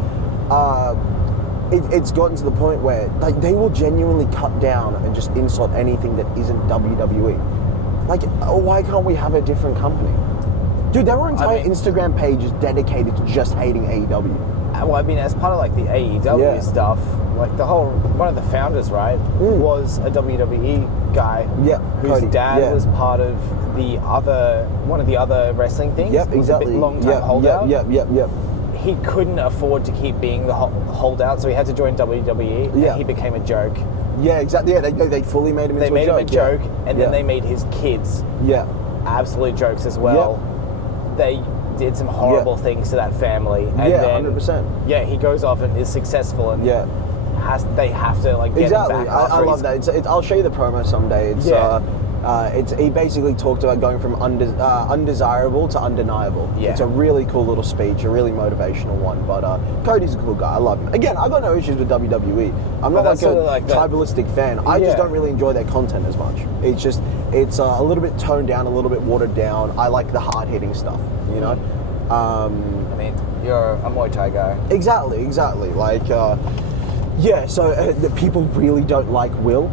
it's gotten to the point where like they will genuinely cut down and just insult anything that isn't WWE. Like, why can't we have a different company? Dude, there were entire Instagram pages dedicated to just hating AEW. Well, I mean, as part of like the AEW stuff, like one of the founders, right, was a WWE guy. Yeah, whose dad was part of one of the other wrestling things. Yep, exactly. Was a long time holdout. Yep. He couldn't afford to keep being the holdout, so he had to join WWE, and he became a joke. Yeah, exactly. Yeah, they fully made him into a joke. They made him a joke, and then they made his kids absolute jokes as well. They did some horrible things to that family. And then, 100%. Yeah, he goes off and is successful, and they have to like get him back. I love that. I'll show you the promo someday. He basically talked about going from undesirable to undeniable. Yeah. It's a really cool little speech, a really motivational one. But Cody's a cool guy. I love him. Again, I've got no issues with WWE. I'm not like a tribalistic fan. I just don't really enjoy their content as much. It's a little bit toned down, a little bit watered down. I like the hard-hitting stuff, you know? I mean, you're a Muay Thai guy. Exactly. Like, so the people really don't like Will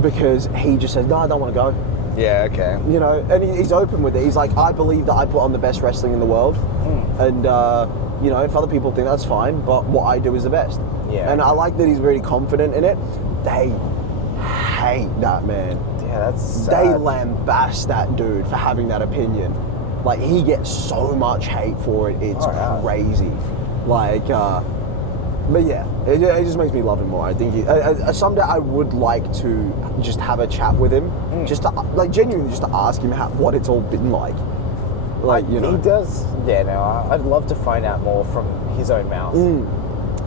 because he just says, no, I don't want to go. Yeah, okay. You know, and he's open with it. He's like, I believe that I put on the best wrestling in the world. And, if other people think that's fine, but what I do is the best. Yeah. And I like that he's very confident in it. They hate that man. Yeah, that's sad. They lambast that dude for having that opinion. Like, he gets so much hate for it. It's crazy. Like, but yeah, it just makes me love him more. I think someday I would like to just have a chat with him, just to, like, genuinely just to ask him what it's all been like. Like, you know, he does. Yeah, no, I'd love to find out more from his own mouth.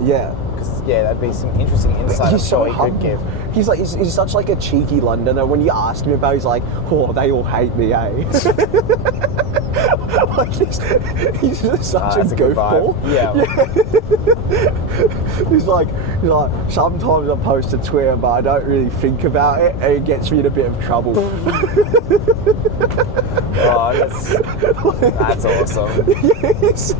Yeah, because that'd be some interesting insight. I'm sure he could give. He's like he's such like a cheeky Londoner. When you ask him about, it, he's like, "Oh, they all hate me, eh?" Like he's just such a goofball. He's like, sometimes I post to Twitter, but I don't really think about it, and it gets me in a bit of trouble. Oh, that's awesome. Yes.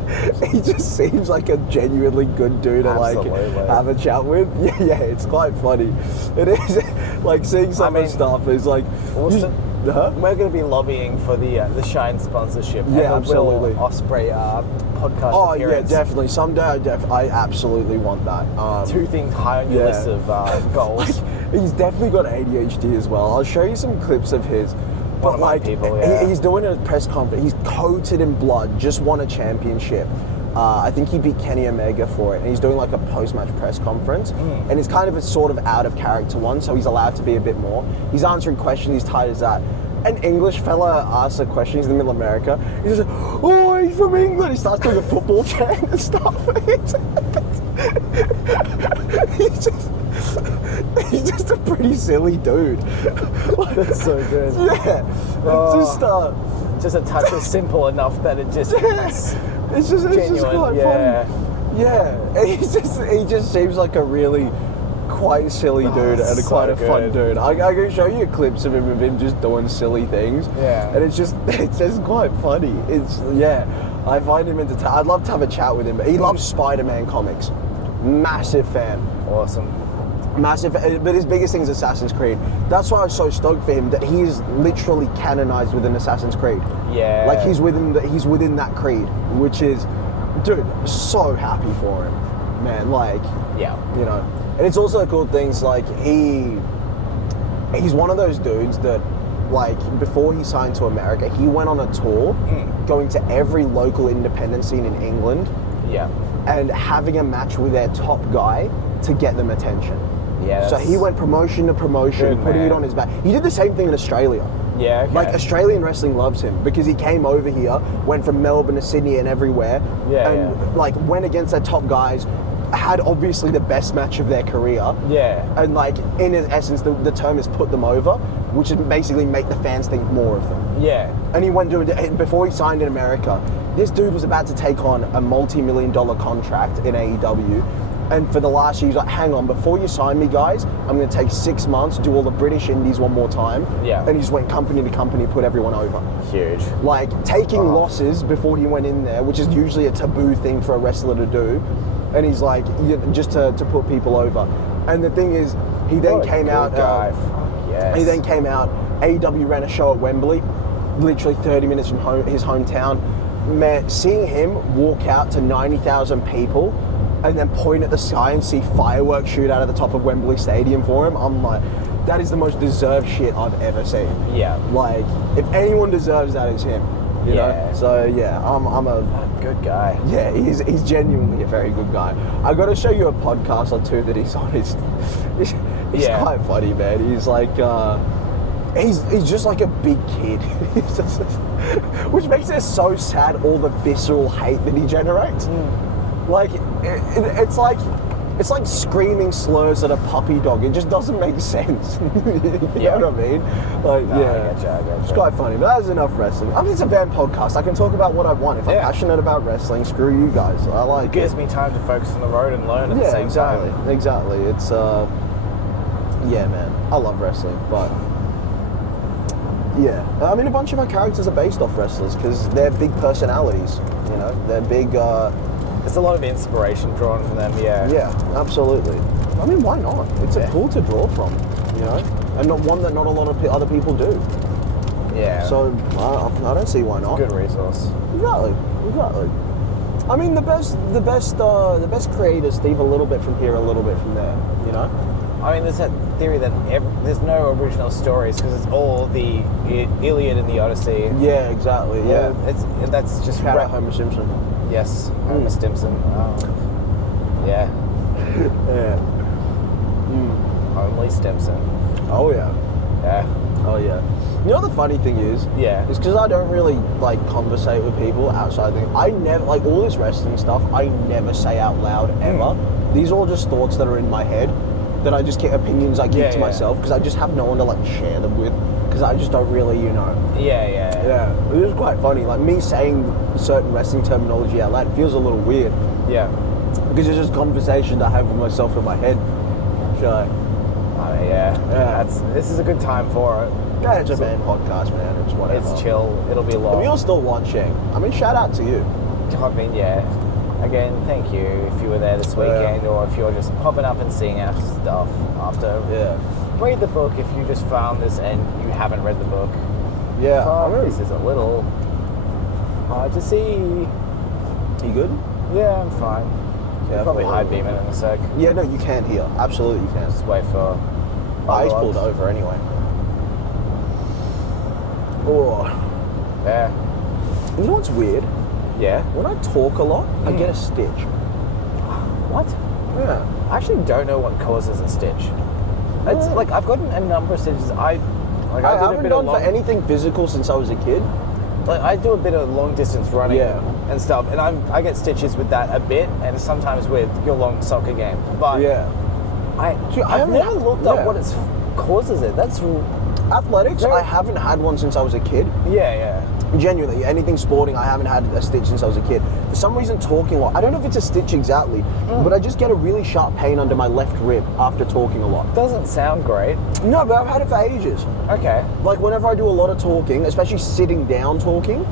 He just seems like a genuinely good dude to like have a chat with. Yeah, it's quite funny. It is like seeing some of the stuff is like. We're going to be lobbying for the Shine sponsorship. Yeah, absolutely. Will Ospreay podcast appearance. Yeah, definitely. Someday I absolutely want that. 2 things high on your list of goals. He's definitely got ADHD as well. I'll show you some clips of his. But like, he's doing a press conference. He's coated in blood. Just won a championship. I think he beat Kenny Omega for it, and he's doing like a post-match press conference, and it's kind of a sort of out of character one, so he's allowed to be a bit more. He's answering questions, he's tight as that. An English fella asks a question, he's in the middle of America, he's just like, oh, he's from England. He starts doing a football chant and stuff. He's just a pretty silly dude. That's so good. Yeah. It's just a touch is simple enough that it just it's just quite funny. Yeah. And he just seems like a really quite silly dude and quite a fun dude. I can show you clips of him just doing silly things. Yeah. And it's just quite funny. I find him entertaining. I'd love to have a chat with him. But he loves Spider-Man comics. Massive fan. Awesome. Massive, but his biggest thing is Assassin's Creed. That's why I was so stoked for him that he's literally canonized within Assassin's Creed. Yeah. Like he's within that creed, which is, dude, so happy for him, man. Like, yeah, you know. And it's also cool things like he's one of those dudes that, like, before he signed to America, he went on a tour, going to every local independent scene in England. Yeah. And having a match with their top guy to get them attention. Yeah. So he went promotion to promotion, putting it on his back. He did the same thing in Australia. Yeah, okay. Like, Australian wrestling loves him because he came over here, went from Melbourne to Sydney and everywhere, like, went against their top guys, had obviously the best match of their career. Yeah. And, like, in essence, the term is put them over, which is basically make the fans think more of them. Yeah. And he went to it before he signed in America. This dude was about to take on a multi-million-dollar contract in AEW. And for the last year, he's like, hang on, before you sign me, guys, I'm going to take 6 months, do all the British indies one more time. Yeah. And he just went company to company, put everyone over. Huge. Like, taking losses before he went in there, which is usually a taboo thing for a wrestler to do. And he's like, just to put people over. And the thing is, he then came out. Yes. He then came out, AEW ran a show at Wembley, literally 30 minutes from his hometown. Man, seeing him walk out to 90,000 people and then point at the sky and see fireworks shoot out of the top of Wembley Stadium for him, I'm like, that is the most deserved shit I've ever seen. Yeah. Like, if anyone deserves that, it's him. You know? So yeah, I'm a good guy. Yeah, he's genuinely a very good guy. I got to show you a podcast or two that he's on. He's quite funny, man. He's like, he's just like a big kid, which makes it so sad. All the visceral hate that he generates. Like, it's like screaming slurs at a puppy dog. It just doesn't make sense. You know what I mean? Like, I get you. It's quite funny, but that's enough wrestling. I mean, it's a van podcast. I can talk about what I want. If I'm passionate about wrestling, screw you guys. I like it. Gives me time to focus on the road and learn at the same time. Exactly. It's, man, I love wrestling, but yeah. I mean, a bunch of our characters are based off wrestlers because they're big personalities, you know? They're big, there's a lot of inspiration drawn from them, Yeah, absolutely. I mean, why not? It's a pool to draw from, you know? And not one that not a lot of other people do. Yeah. So, I don't see why not. Good resource. Exactly. I mean, the best creators thieve a little bit from here, a little bit from there, you know? I mean, there's that theory that there's no original stories because it's all the Iliad and the Odyssey. Yeah, exactly, yeah. That's just... Shout out Homer Simpson. Yes, Homer Simpson. Yeah. Only Stimson. Oh, yeah. Yeah. Oh, yeah. You know the funny thing is? Yeah. It's because I don't really, like, conversate with people outside things. I never, like, all this wrestling stuff, I never say out loud, ever. These are all just thoughts that are in my head, that I just get opinions I keep to myself, because I just have no one to, like, share them with, because I just don't really, you know. Yeah. It is quite funny. Like, me saying certain wrestling terminology out loud feels a little weird. Yeah. Because it's just conversations I have with myself in my head. So, this is a good time for it. Yeah, it's a man podcast, man. It's whatever. It's chill. It'll be long. If you're still watching, I mean, shout out to you. I mean, Again, thank you if you were there this weekend or if you're just popping up and seeing our stuff after. Read the book if you just found this and you haven't read the book. Yeah. This is a little hard to see. You good? Yeah, I'm fine. Yeah, probably high beam it in a sec. Yeah, no, you can hear. Absolutely, you can. Just wait for... He's pulled over anyway. Oh. Yeah. You know what's weird? Yeah. When I talk a lot, I get a stitch. What? Yeah. I actually don't know what causes a stitch. It's like I've gotten a number of stitches. I haven't done for anything physical since I was a kid. Like I do a bit of long distance running and stuff, and I get stitches with that a bit, and sometimes with your long soccer game. But I've never looked up what causes it. That's athletics. I haven't had one since I was a kid. Yeah. Genuinely, anything sporting, I haven't had a stitch since I was a kid. For some reason, talking a lot, I don't know if it's a stitch exactly, but I just get a really sharp pain under my left rib after talking a lot. Doesn't sound great. No, but I've had it for ages. Okay. Like whenever I do a lot of talking, especially sitting down talking,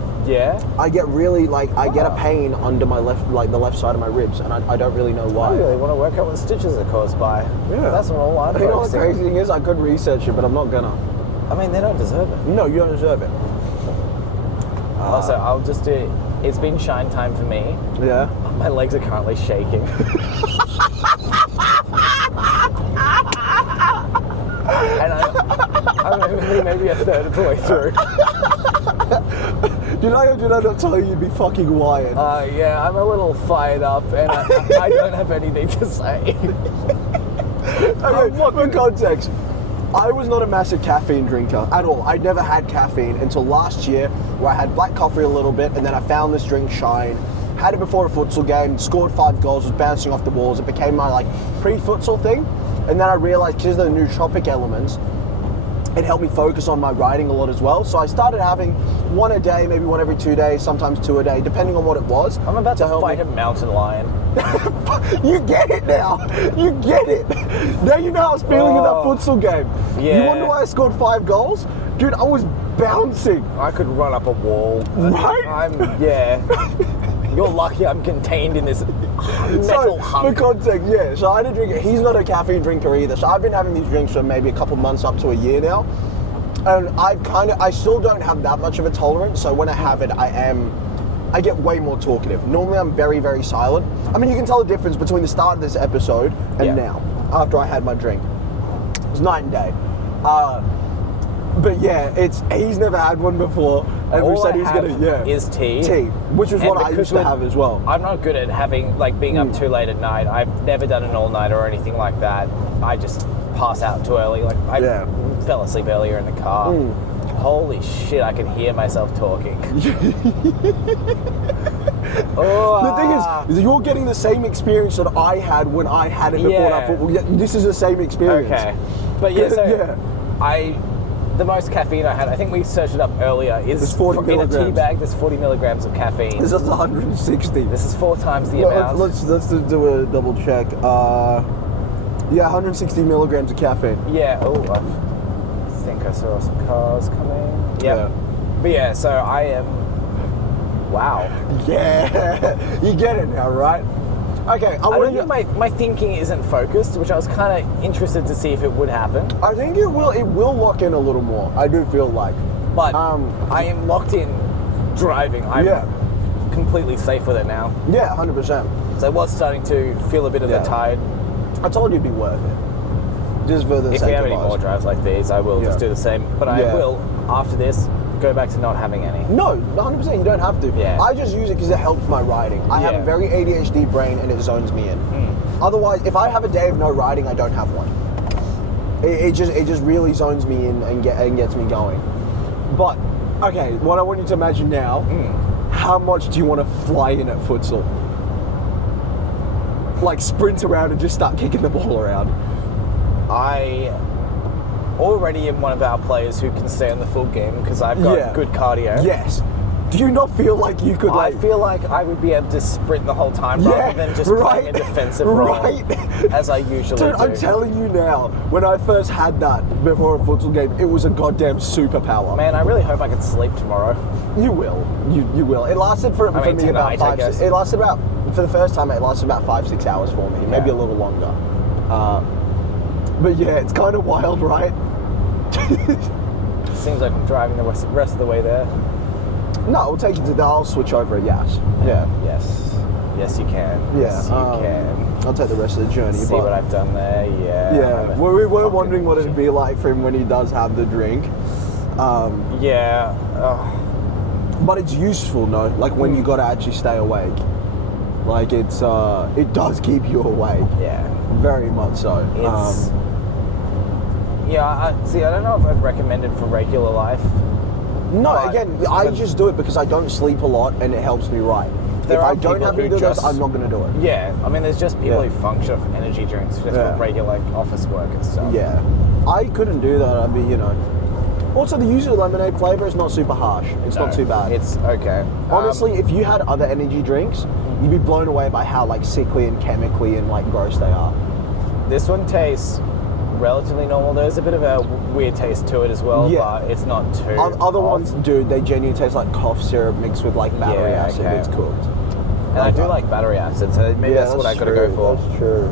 I get really I get a pain under my left, like the left side of my ribs, and I don't really know why. I really want to work out what stitches are caused by. Yeah. That's what all I'm focusing on. You know what the crazy thing is? I could research it, but I'm not gonna. I mean, they don't deserve it. No, you don't deserve it. Also, I'll just do it. It's been shine time for me. Yeah. My legs are currently shaking. And I'm only maybe a third of the way through. Did I not tell you you'd be fucking wired? Yeah, I'm a little fired up, and I don't have anything to say. Okay, for context, I was not a massive caffeine drinker at all. I'd never had caffeine until last year, where I had black coffee a little bit, and then I found this drink, Shine. Had it before a futsal game, scored 5 goals, was bouncing off the walls. It became my pre-futsal thing, and then I realized because of the nootropic elements, it helped me focus on my writing a lot as well. So I started having 1 a day, maybe 1 every 2 days, sometimes 2 a day, depending on what it was. I'm about to fight a mountain lion. You get it now. You get it. Now you know how I was feeling in that futsal game. Yeah. You wonder why I scored 5 goals? Dude, I was bouncing. I could run up a wall. Right? You're lucky I'm contained in this metal hunk. For context, so I didn't drink it. He's not a caffeine drinker either. So I've been having these drinks for maybe a couple months up to a year now. And I still don't have that much of a tolerance. So when I have it, I get way more talkative. Normally I'm very, very silent. I mean, you can tell the difference between the start of this episode and now, after I had my drink. It's night and day. But yeah, he's never had one before, and we said he's gonna is tea. Tea, which was what I used to have as well. I'm not good at having being up too late at night. I've never done an all-nighter or anything like that. I just pass out too early. I fell asleep earlier in the car. Holy shit, I can hear myself talking. The thing is you're getting the same experience that I had when I had it before that football. This is the same experience. Okay, but the most caffeine I had, I think we searched it up earlier, is 40 milligrams. In a tea bag, there's 40 milligrams of caffeine. This is 160. This is 4 times the amount. Let's do a double check. 160 milligrams of caffeine. Yeah, I think I saw some cars coming. Yeah. But so I am... Wow. Yeah, you get it now, right? Okay, I don't think my thinking isn't focused, which I was kind of interested to see if it would happen. I think it will lock in a little more. I do feel like. But I am locked in driving. I'm completely safe with it now. Yeah, 100%. So I was starting to feel a bit of the tide. I told you it'd be worth it. Just for the If sake we have of any more drives like these, I will just do the same. But I will, after this, go back to not having any. No, 100%, you don't have to. Yeah. I just use it because it helps my writing. I have a very ADHD brain and it zones me in. Otherwise, if I have a day of no writing, I don't have one. It just really zones me in and gets me going. But, okay, what I want you to imagine now, how much do you want to fly in at futsal? Like sprint around and just start kicking the ball around. I already am one of our players who can stay in the full game because I've got good cardio. Yes. Do you not feel like you could I feel like I would be able to sprint the whole time rather than just playing a defensive role as I usually do. Dude, I'm telling you now, when I first had that before a futsal game, it was a goddamn superpower. Man, I really hope I can sleep tomorrow. You will. You will. It lasted for me tonight, about 5 6. It lasted about, for the first time, it lasted about 5-6 hours for me, maybe a little longer. But yeah, it's kind of wild, right? Seems like I'm driving the rest of the way there. No, I'll take you to I'll switch over at Yas. Yeah. Yes, you can. Yeah. Yes, you can. I'll take the rest of the journey. See what I've done there. Yeah. Yeah. Well, we were wondering what it'd be like for him when he does have the drink. But it's useful, no? Like when you got to actually stay awake. Like it does keep you awake. Yeah. Very much so. It's, I don't know if I'd recommend it for regular life. No, again, I just do it because I don't sleep a lot and it helps me write. If I don't have to do this, I'm not going to do it. Yeah, I mean, there's just people who function off energy drinks just for regular office work and stuff. Yeah. I couldn't do that. I'd be, Also, the usual lemonade flavour is not super harsh. It's not too bad. It's okay. Honestly, if you had other energy drinks, you'd be blown away by how like sickly and chemically and like gross they are. This one tastes relatively normal. There's a bit of a weird taste to it as well, but it's not too. Other ones, dude, they genuinely taste like cough syrup mixed with like battery acid. Okay. It's cooked. And I do like battery acid, so maybe that's what I gotta go for. That's true.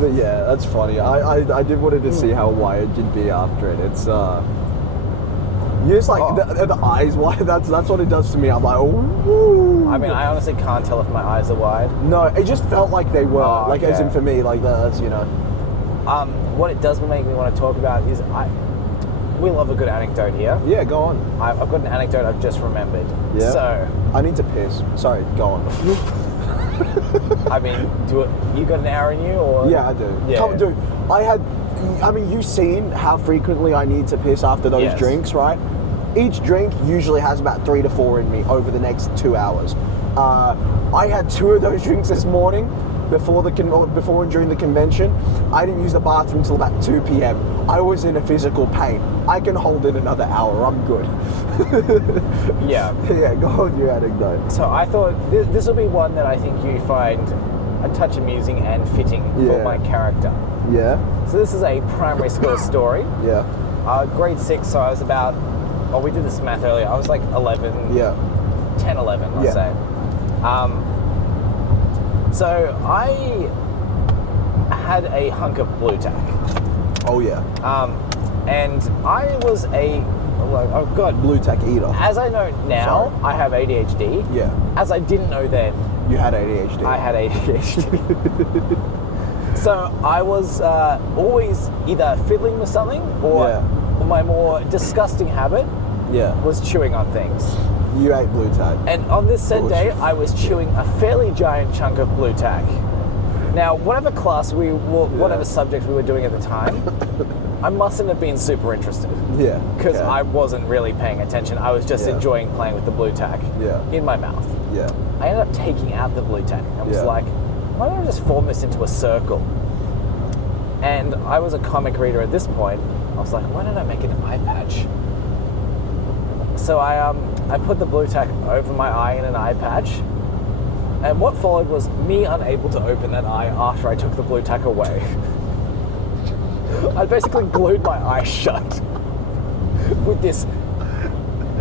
But yeah, that's funny. I did wanted to see how wired you'd be after it. It's you just like the eyes wide. That's what it does to me. I'm like, oh. I mean, I honestly can't tell if my eyes are wide. No, it just felt like they were. As in for me, like that's What it does make me want to talk about is we love a good anecdote here. Yeah, go on. I've got an anecdote I've just remembered. Yeah. So I need to piss. Sorry, go on. I mean, you got an hour in you, or? Yeah, I do. Yeah. Come, dude. You've seen how frequently I need to piss after those drinks, right? Each drink usually has about 3 to 4 in me over the next 2 hours. I had 2 of those drinks this morning before and during the convention. I didn't use the bathroom until about 2 p.m. I was in a physical pain. I can hold it another hour. I'm good. Yeah. Yeah, go on your anecdote. So I thought this will be one that I think you find a touch amusing and fitting for my character. Yeah. So this is a primary school story. Yeah. Grade 6, so I was about, we did this math earlier, I was like 11. Yeah. 10, 11, let's say. So I had a hunk of blue tack. Oh yeah. And I was blue tack eater. As I know now, I have ADHD. Yeah. As I didn't know then. You had ADHD. I had ADHD. So I was always either fiddling with something or my more disgusting habit was chewing on things. You ate blue tack. And on this said day, I was chewing a fairly giant chunk of blue tack. Now, whatever whatever subject we were doing at the time, I mustn't have been super interested. Yeah. Because I wasn't really paying attention. I was just enjoying playing with the blue tack in my mouth. Yeah. I ended up taking out the blue tack and was like, why don't I just form this into a circle? And I was a comic reader at this point. I was like, why don't I make it an eye patch? So I put the blue tack over my eye in an eye patch. And what followed was me unable to open that eye after I took the blue tack away. I basically glued my eye shut with this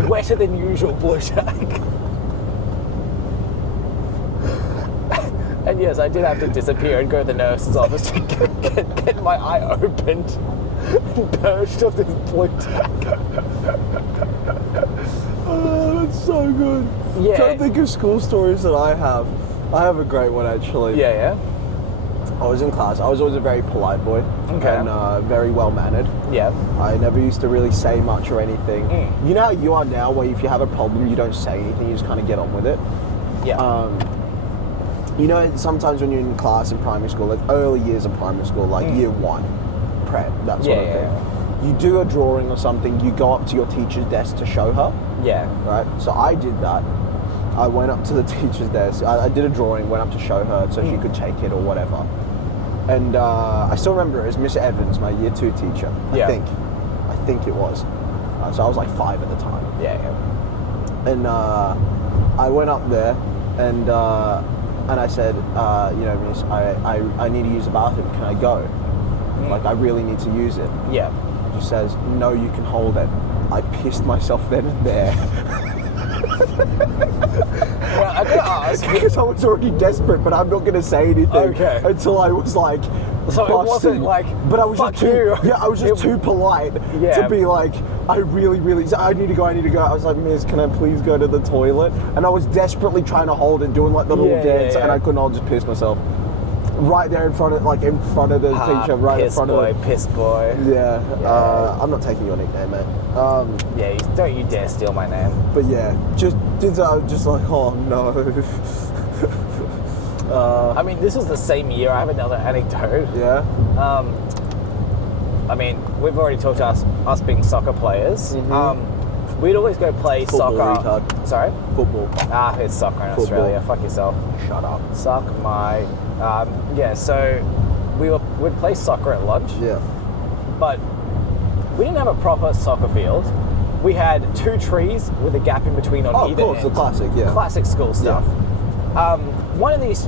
wetter than usual blue tack. And yes, I did have to disappear and go to the nurse's office to get my eye opened and purged of this blue tack. Oh, that's so good. Yeah. I'm trying to think of school stories that I have. I have a great one actually. Yeah. I was in class. I was always a very polite boy. Okay. And very well mannered. Yeah. I never used to really say much or anything. You know how you are now, where if you have a problem, you don't say anything. You just kind of get on with it. Yeah. Sometimes when you're in class in primary school, like early years of primary school, like year 1, prep, that sort of thing. Yeah. You do a drawing or something, you go up to your teacher's desk to show her. Yeah. Right? So I did that. I went up to the teacher's desk. I did a drawing, went up to show her so she could take it or whatever. And I still remember it was Miss Evans, my year 2 teacher. I think it was. So I was like 5 at the time. Yeah. And I went up there and I said, Miss, I need to use the bathroom. Can I go? Like, I really need to use it. Yeah. She says, no, you can hold it. I pissed myself then and there. Well, I gotta ask. Because I was already desperate, but I'm not going to say anything until I was like, so busting. It wasn't like, but I was just too, I was just too polite to be like, I really, I need to go. I was like, Miss, can I please go to the toilet? And I was desperately trying to hold it, doing like the little dance, and I couldn't. I'll just piss myself. right there in front of the teacher, right in front of the... Piss boy. Yeah. I'm not taking your nickname, mate. Yeah, don't you dare steal my name. But yeah, just like, oh no. I mean, this was the same year. I have another anecdote. Yeah. I mean, we've already talked to us being soccer players. Mm-hmm. We'd always go play Football, soccer. retard. Sorry? Football. It's soccer in Football. Australia. Fuck yourself. Shut up. Suck my... yeah, so we'd play soccer at lunch. Yeah. But we didn't have a proper soccer field. We had 2 trees with a gap in between on either end. Oh, of course, the classic, yeah. Classic school stuff. Yeah. One of these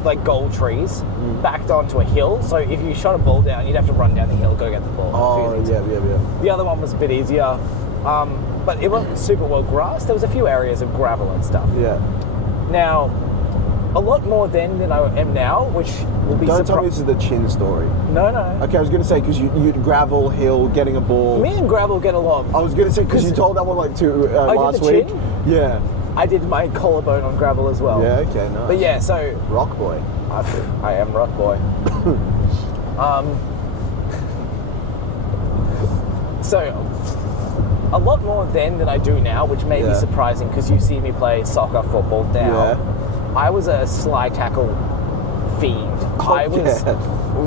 like gold trees backed onto a hill. So if you shot a ball down, you'd have to run down the hill, go get the ball. Oh, yeah. The other one was a bit easier, but it wasn't super well grassed. There was a few areas of gravel and stuff. Yeah. Now, a lot more then than I am now, which will be... Don't tell me this is the chin story. No. Okay, I was going to say, because you'd gravel, hill, getting a ball. Me and gravel get along. I was going to say, because you told that one last week. Chin? Yeah. I did my collarbone on gravel as well. Yeah, okay, nice. But yeah, so... Rock boy. I am rock boy. So, a lot more then than I do now, which may be surprising because you see me play soccer, football now. Yeah. I was a slide tackle fiend. Oh, I was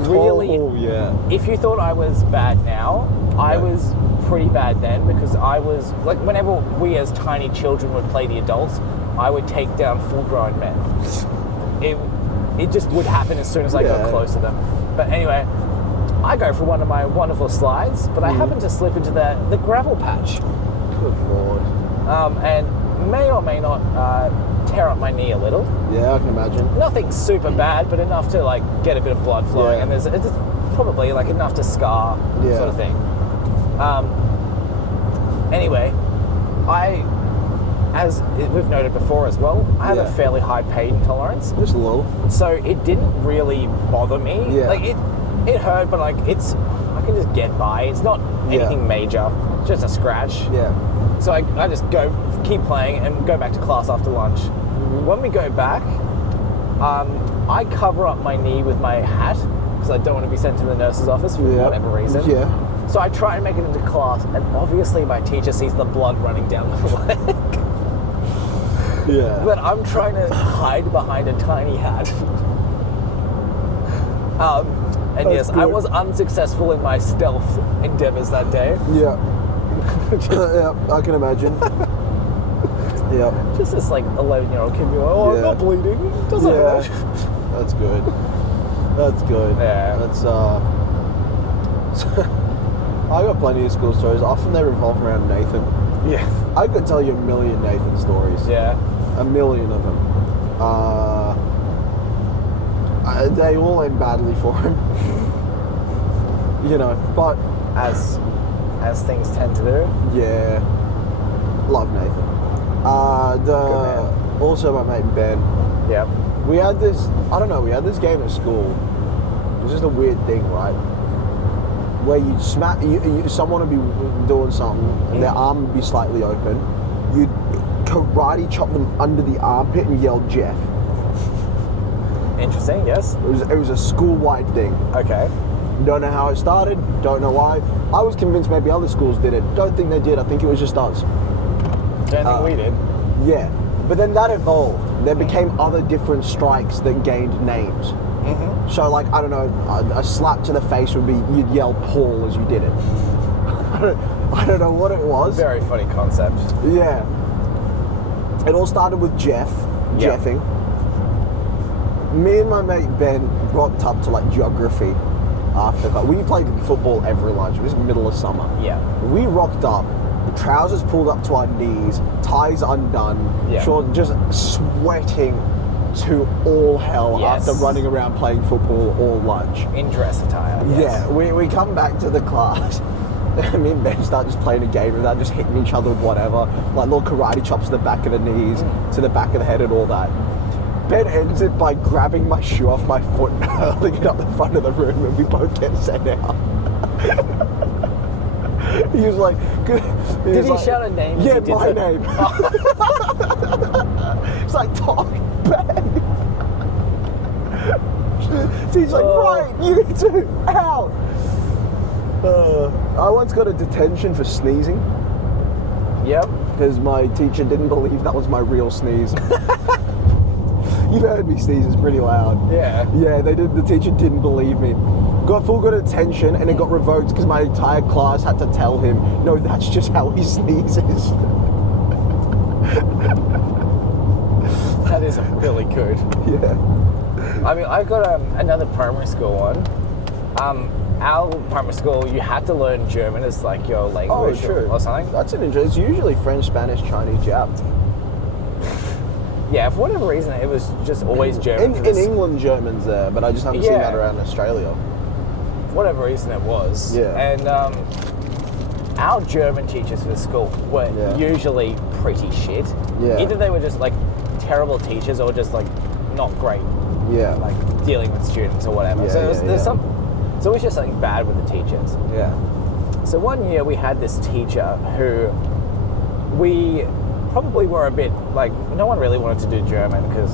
really... Oh, yeah. If you thought I was bad now, I was pretty bad then, because I was... Like, whenever we as tiny children would play the adults, I would take down full-grown men. It just would happen as soon as I got close to them. But anyway, I go for one of my wonderful slides, but I happen to slip into the gravel patch. Good Lord. And may or may not tear up my knee a little. Yeah, I can imagine. Nothing super bad, but enough to like get a bit of blood flowing, and it's probably like enough to scar, sort of thing. Anyway, as we've noted before as well, I have a fairly high pain tolerance. Just a little. So it didn't really bother me. Yeah. Like it hurt, but like I can just get by. It's not anything major, just a scratch. Yeah. So I just keep playing and go back to class after lunch. Mm-hmm. When we go back, I cover up my knee with my hat because I don't want to be sent to the nurse's office for whatever reason. Yeah. So I try and make it into class, and obviously my teacher sees the blood running down my leg. Yeah. But I'm trying to hide behind a tiny hat. And yes, I was unsuccessul in my stealth endeavors that day. Yeah. Yeah, I can imagine. Yeah. Just this like 11-year-old kid being like, I'm not bleeding. It doesn't hurt. That's good. That's good. Yeah. That's I got plenty of school stories. Often they revolve around Nathan. Yeah. I could tell you a million Nathan stories. Yeah. A million of them. They all end badly for him. You know, but as things tend to do. Yeah. Love Nathan. Also my mate Ben. Yeah. We had this game at school. It was just a weird thing, right? Where you'd smack, someone would be doing something and their arm would be slightly open. You'd karate chop them under the armpit and yell Jeff. Interesting, yes. It was a school-wide thing. Okay. Don't know how it started, don't know why. I was convinced maybe other schools did it. Don't think they did, I think it was just us. Don't think we did. Yeah. But then that evolved. There became other different strikes that gained names. Mm-hmm. So like, I don't know, a slap to the face would be, you'd yell Paul as you did it. I don't know what it was. Very funny concept. Yeah. It all started with Jeffing. Me and my mate Ben rocked up to like geography after that. We played football every lunch. It was middle of summer. Yeah. We rocked up, trousers pulled up to our knees, ties undone, just sweating to all hell after running around playing football all lunch. In dress attire. Yes. Yeah, we come back to the class. Me and Ben start just playing a game of that, just hitting each other with whatever, like little karate chops to the back of the knees, to the back of the head and all that. Ben ends it by grabbing my shoe off my foot and hurling it up the front of the room, and we both get sent out. He was like... Did he shout a name? Yeah, my name. It's like, talk back. He's like, right, you too, out. I once got a detention for sneezing. Yep. Because my teacher didn't believe that was my real sneeze. You've heard me sneeze, it's pretty loud. Yeah. Yeah, the teacher didn't believe me. Got attention and it got revoked because my entire class had to tell him, no, that's just how he sneezes. That is really good. Yeah. I mean, I got another primary school one. Our primary school, you had to learn German as like your language or something. That's an interesting. It's usually French, Spanish, Chinese, Jap. Yeah, for whatever reason, it was just always German. In England, German's there, but I just haven't seen that around Australia. For whatever reason, it was. Yeah. And our German teachers for the school were usually pretty shit. Yeah. Either they were just like terrible teachers or just like not great. Yeah. Like dealing with students or whatever. Yeah, So there's always just something bad with the teachers. Yeah. So one year we had this teacher who we probably were a bit like, no one really wanted to do German because,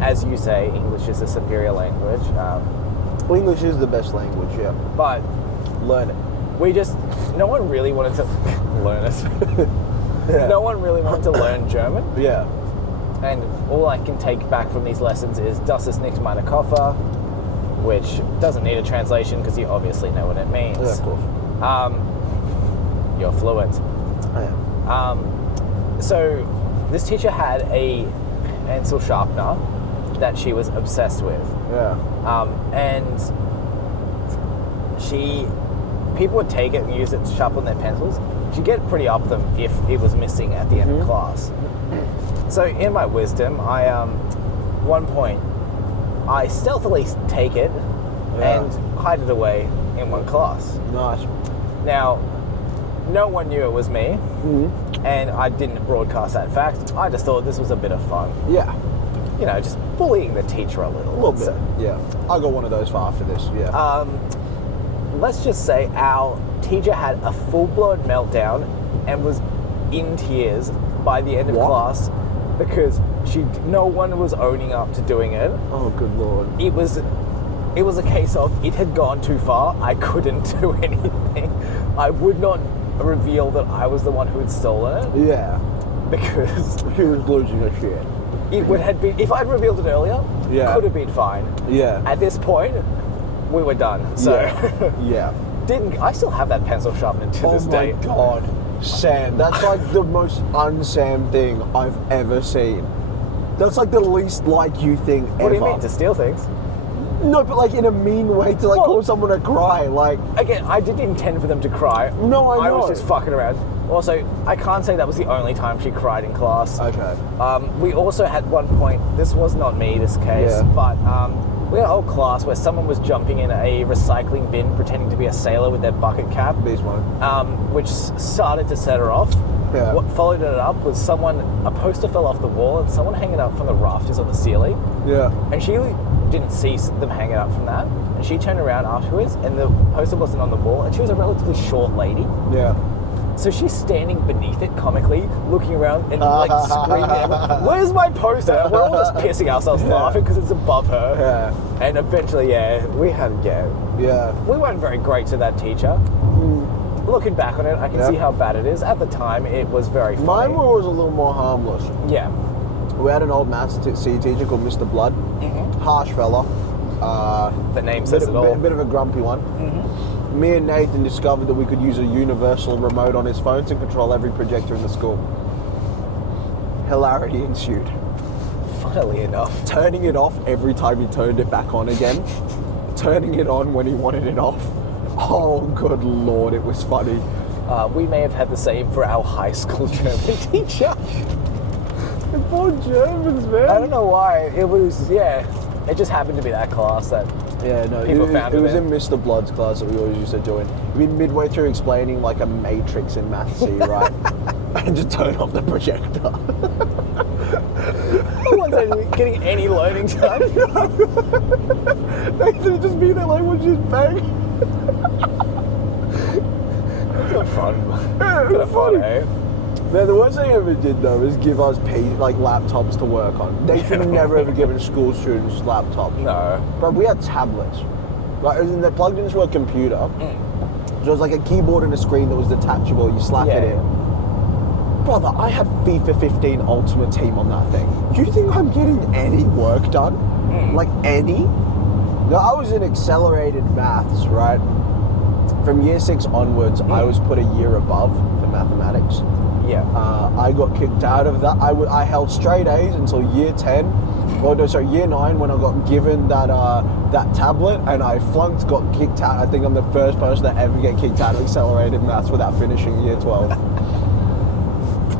as you say, English is a superior language. Well, English is the best language, yeah. But learn it. No one really wanted to learn it. Yeah. No one really wanted to learn German. Yeah. And all I can take back from these lessons is Das ist nicht meine Koffer, which doesn't need a translation because you obviously know what it means. Yeah, of course. You're fluent. I am. So this teacher had a pencil sharpener that she was obsessed with. Yeah. And people would take it and use it to sharpen their pencils. She'd get pretty up them if it was missing at the end of class. So in my wisdom, one point, I stealthily take it and hide it away in one class. Nice. Now, no one knew it was me, and I didn't broadcast that fact. I just thought this was a bit of fun. Yeah. You know, just bullying the teacher a little. A little bit. Yeah. I got one of those for after this. Yeah. Let's just say our teacher had a full-blown meltdown and was in tears by the end of class because no one was owning up to doing it. Oh, good Lord. It was a case of it had gone too far. I couldn't do anything. I would not reveal that I was the one who had stolen it. Yeah. Because she was losing her shit. It would have been, if I'd revealed it earlier, could have been fine. Yeah. At this point, we were done. So yeah. I still have that pencil sharpener to this day. Oh my God. Sam, that's like the most un-Sam thing I've ever seen. That's like the least like you thing ever. What do you mean, to steal things? No, but like in a mean way to like cause someone to cry, like... Again, I didn't intend for them to cry. No, I know. I was just fucking around. Also, I can't say that was the only time she cried in class. Okay. We also had one point, this was not me, this case, but we had a whole class where someone was jumping in a recycling bin pretending to be a sailor with their bucket cap. Which started to set her off. Yeah. What followed it up was a poster fell off the wall and someone hanging up from the rafters on the ceiling. Yeah. And she didn't see them hanging up from that. And she turned around afterwards and the poster wasn't on the wall and she was a relatively short lady. Yeah. So she's standing beneath it comically, looking around and like screaming, "Where's my poster?" And we're all just pissing ourselves laughing because it's above her. Yeah. And eventually, we weren't very great to that teacher. Looking back on it, I can see how bad it is. At the time, it was very funny. Mine was a little more harmless. Yeah. We had an old maths teacher called Mr. Blood. Harsh fella. The name says it all. A bit of a grumpy one. Me and Nathan discovered that we could use a universal remote on his phone to control every projector in the school. Hilarity ensued. Funnily enough. Turning it off every time he turned it back on again. Turning it on when he wanted it off. Oh, good Lord, it was funny. We may have had the same for our high school German teacher. The poor Germans, man. I don't know why. It was, it just happened to be that class that people found it was in Mr. Blood's class that we always used to join. I mean, midway through explaining like a matrix in Math C, right? And just turn off the projector. No one's getting any learning time. Nathan just be there like, "What's just bang?" It's not fun. Yeah, it was funny. Man, the worst thing I ever did though is give us laptops to work on. They should have never ever given school students laptops. No. But we had tablets. Like, they're plugged into a computer. So it was like a keyboard and a screen that was detachable. You slap it in. Brother, I had FIFA 15 Ultimate Team on that thing. Do you think I'm getting any work done? Like any? No, I was in accelerated maths, right? From year 6 onwards, I was put a year above for mathematics. Yeah. I got kicked out of that. I held straight A's until year 10. Year 9 when I got given that tablet and I flunked, got kicked out. I think I'm the first person to ever get kicked out of accelerated maths without finishing year 12.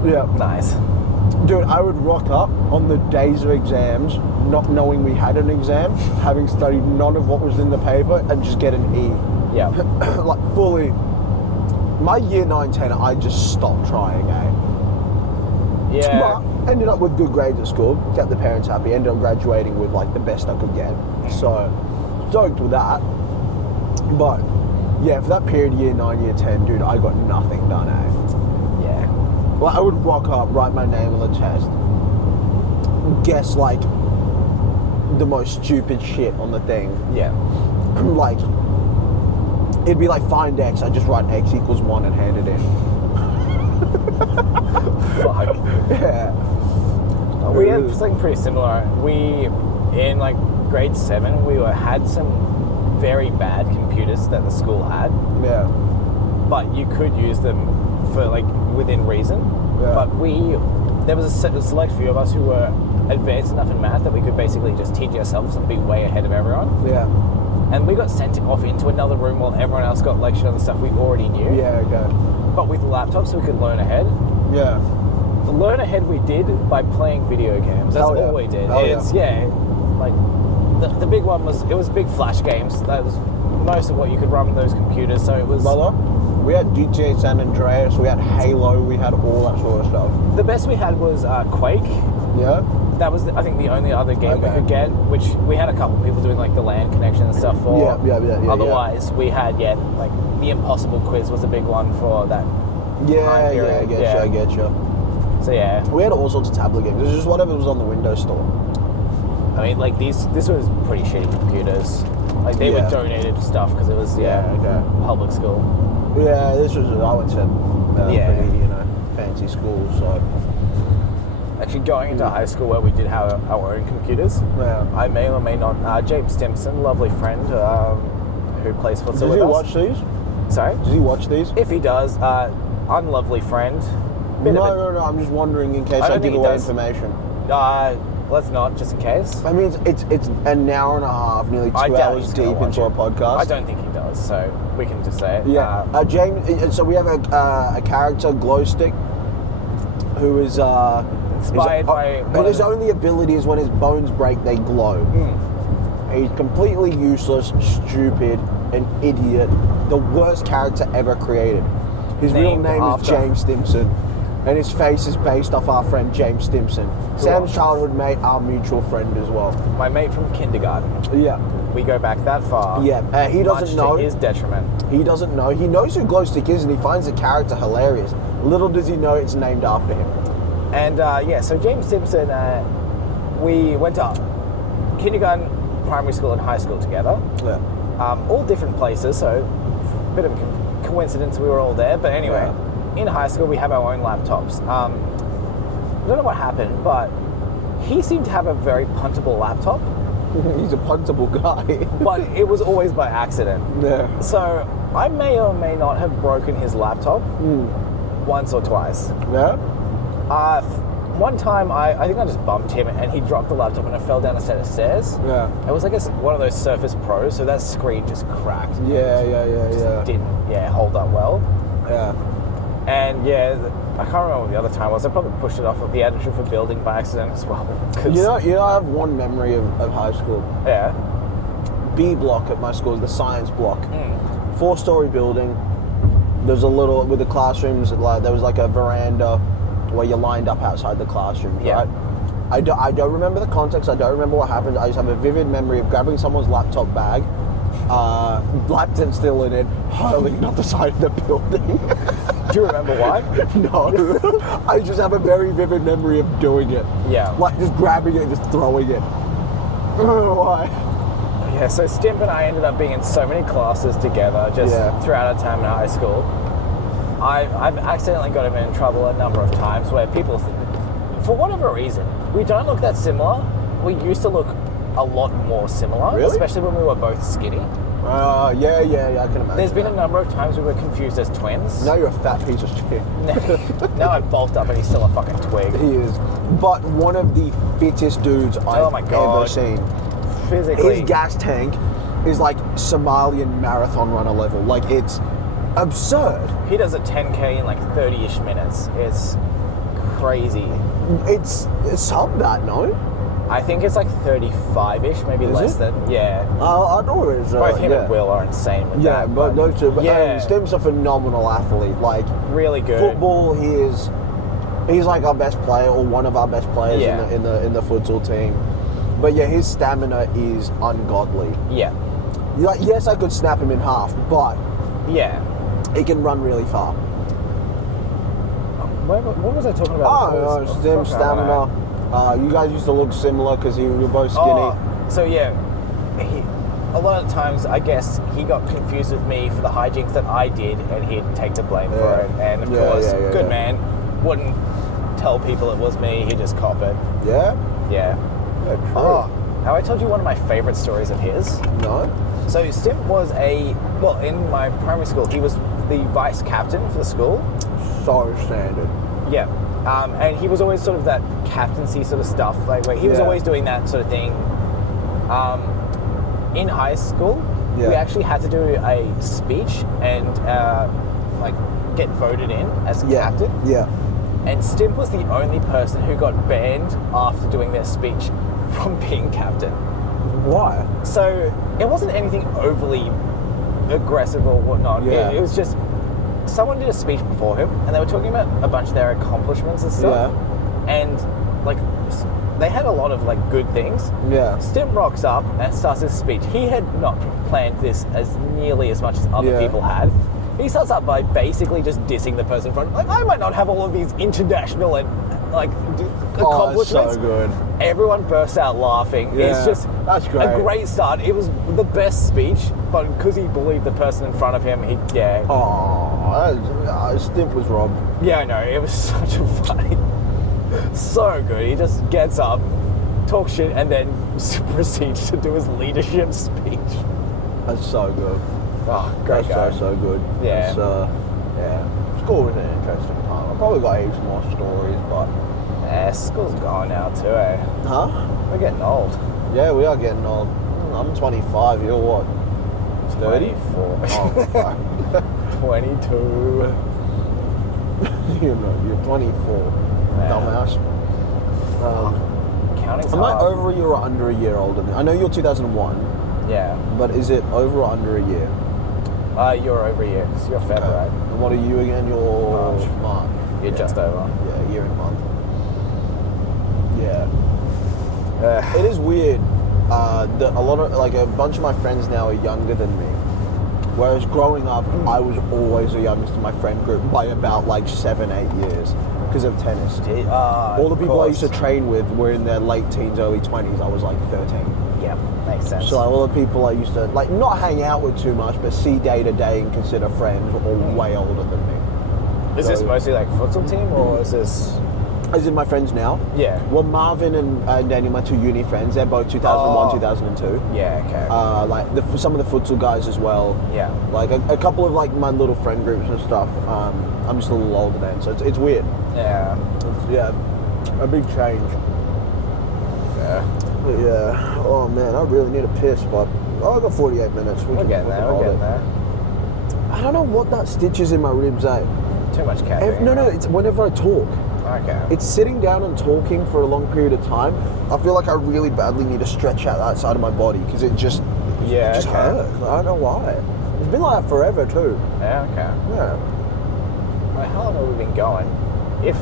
Yeah. Nice. Dude, I would rock up on the days of exams, not knowing we had an exam, having studied none of what was in the paper, and just get an E. Yeah. Like, fully. My year 9, 10, I just stopped trying, Yeah. But ended up with good grades at school, kept the parents happy, ended up graduating with, like, the best I could get. So, stoked with that. But, yeah, for that period, year 9, year 10, dude, I got nothing done, Yeah. Like, I would rock up, write my name on the test, guess, like, the most stupid shit on the thing. Yeah. Like, it'd be like, find X, I'd just write X equals 1 and hand it in. Fuck. Yeah. We had something pretty similar. In like grade 7, we had some very bad computers that the school had. Yeah. But you could use them for like within reason. Yeah. But there was a select few of us who were advanced enough in math that we could basically just teach ourselves and be way ahead of everyone. Yeah. And we got sent off into another room while everyone else got lectured on the stuff we already knew. Yeah, okay. But with laptops, we could learn ahead. Yeah. The learn ahead we did by playing video games. That's all we did. Like the big one was big flash games. That was most of what you could run on those computers. So it was. Brother, we had GTA San Andreas, we had Halo, we had all that sort of stuff. The best we had was Quake. Yeah. That was, I think, the only other game we could get, which we had a couple of people doing like the LAN connection and stuff for. Yeah. Otherwise, we had like the Impossible Quiz was a big one for that. I get you. So yeah, we had all sorts of tablet games. It was just whatever was on the Windows Store. I mean, like this was pretty shitty computers. Like they were donated stuff because it was public school. Yeah, I went to pretty fancy school, so. Actually, going into high school where we did have our own computers, I may or may not. James Stimson, lovely friend who plays football with us. Does he watch these? Sorry? Does he watch these? If he does, unlovely friend. No, I'm just wondering in case I give away information. Let's not, just in case. I mean, it's an hour and a half, nearly 2 hours deep into our podcast. I don't think he does, so we can just say it. Yeah. James, so we have a character, Glowstick, who is... inspired by... And his only ability is when his bones break, they glow. He's completely useless, stupid, an idiot, the worst character ever created. His real name is James Stimson, and his face is based off our friend James Stimson. Sam's childhood mate, our mutual friend as well. My mate from kindergarten. Yeah. We go back that far. Yeah, he doesn't know. To his detriment. He doesn't know. He knows who Glowstick is, and he finds the character hilarious. Little does he know it's named after him. And so James Stimson, we went to kindergarten, primary school, and high school together. Yeah. All different places, so a bit of a coincidence we were all there. But anyway, in high school we have our own laptops. I don't know what happened, but he seemed to have a very puntable laptop. He's a puntable guy. But it was always by accident. Yeah. So I may or may not have broken his laptop once or twice. Yeah? One time, I think I just bumped him and he dropped the laptop and it fell down a set of stairs. Yeah. It was, I guess, one of those Surface Pros, so that screen just cracked. Didn't, hold up well. Yeah. And I can't remember what the other time was. I probably pushed it off of the edge of a building by accident as well. You know, I have one memory of high school. Yeah. B block at my school is the science block. 4-story building. There's a little, with the classrooms, like there was like a veranda where you lined up outside the classroom, right? I don't remember the context, I don't remember what happened, I just have a vivid memory of grabbing someone's laptop bag, Blackton's still in it, hurling up the side of the building. Do you remember why? No. I just have a very vivid memory of doing it. Yeah. Like just grabbing it and just throwing it. I don't know why. Yeah, so Stimp and I ended up being in so many classes together just throughout our time in high school. I've accidentally got him in trouble a number of times where people, for whatever reason, we don't look that similar. We used to look a lot more similar, really? Especially when we were both skinny. Yeah, I can imagine. There's been a number of times we were confused as twins. Now you're a fat piece of shit. Now I've bulked up and he's still a fucking twig. He is. But one of the fittest dudes I've ever seen. Physically. His gas tank is like Somalian marathon runner level. Like, it's absurd. He does a 10K in like 30-ish minutes. It's crazy. It's sub that, no? I think it's like 35-ish, maybe is less it? than, yeah. I know it is. Both him and Will are insane with that. Yeah, but those two. But Stim's a phenomenal athlete. Like, really good. Football, he's like our best player, or one of our best players in the futsal team. But yeah, his stamina is ungodly. Yeah. Like, yes, I could snap him in half, but he can run really far. What was I talking about? Stim, stamina. You guys used to look similar because you were both skinny. So yeah, a lot of times I guess he got confused with me for the hijinks that I did, and he'd take the blame for it. And of course, good man, wouldn't tell people it was me. He'd just cop it. Yeah. Yeah. True. Have I told you one of my favourite stories of his? No. So Stim was in my primary school, he was the vice captain for the school. So standard. Yeah. And he was always sort of that captaincy sort of stuff, like where he was always doing that sort of thing. In high school, we actually had to do a speech and get voted in as captain. Yeah. And Stimp was the only person who got banned after doing their speech from being captain. Why? So it wasn't anything overly aggressive or whatnot. Yeah. It was just someone did a speech before him, and they were talking about a bunch of their accomplishments and stuff. Yeah. And like they had a lot of like good things. Yeah. Stim rocks up and starts his speech. He had not planned this as nearly as much as other people had. He starts up by basically just dissing the person in front. Like, I might not have all of these international and accomplishments. Oh, so good. Everyone bursts out laughing. Yeah, it's just that's great. A great start. It was the best speech, but because he believed the person in front of him, Stimp was robbed. Yeah, I know. It was such a funny, so good. He just gets up, talks shit, and then proceeds to do his leadership speech. That's so good. Oh, great guy. So good. Yeah. School was an interesting time. I probably got heaps more stories, but... Yeah, school's gone now too, eh? Huh? We're getting old. Yeah, we are getting old. I'm 25, you're what? 30? 24. Oh, 22. You're 24. Dumbass. Counting's Am I hard. over a year or under a year older than... I know you're 2001. Yeah. But is it over or under a year? You're over a year, because you're Feb, right? And what are you again? You're March. You're just over. Yeah, a year and a month. Yeah. It is weird. A bunch of my friends now are younger than me. Whereas growing up, I was always the youngest in my friend group by about 7-8 years because of tennis. All the people I used to train with were in their late teens, early 20s. I was 13. Yeah, makes sense. So all the people I used to not hang out with too much, but see day to day and consider friends were all way older than me. Is this mostly futsal team, or is this... As in my friends now? Yeah. Well, Marvin and Danny, my two uni friends, they're both 2001, 2002. Yeah, okay. Some of the futsal guys as well. Yeah. A couple of my little friend groups and stuff. I'm just a little older then, so it's weird. Yeah. A big change. Yeah. But yeah. Oh man, I really need a piss, but I got 48 minutes. We're getting there. I don't know what that stitch is in my ribs, eh? Too much caffeine. No, it's whenever I talk. Okay. It's sitting down and talking for a long period of time. I feel like I really badly need to stretch out that side of my body because it just hurts. I don't know why. It's been like that forever too. Yeah, okay. Yeah. How long have we been going? If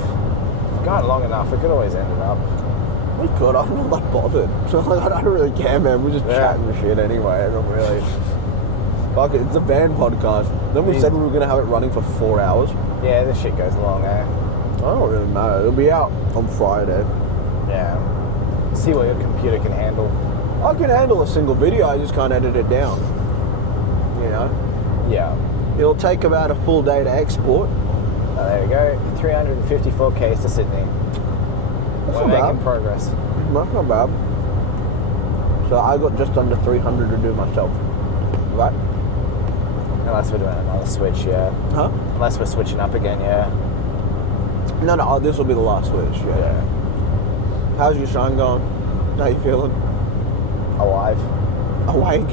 going long enough, we could always end it up. We could. I'm not that bothered. I don't really care, man. We're just chatting shit anyway. I don't really... Fuck it, it's a van podcast. Then we said we were going to have it running for 4 hours. Yeah, this shit goes long, eh? I don't really matter. It'll be out on Friday. Yeah. See what your computer can handle. I can handle a single video, I just can't edit it down. You know? Yeah. It'll take about a full day to export. Oh, there you go. 354 Ks to Sydney. We're making progress. That's not bad. So I got just under 300 to do myself. Right? Unless we're doing another switch, yeah. Huh? Unless we're switching up again, yeah. No, this will be the last switch, yeah. How's your shine going? How you feeling? Alive. Awake?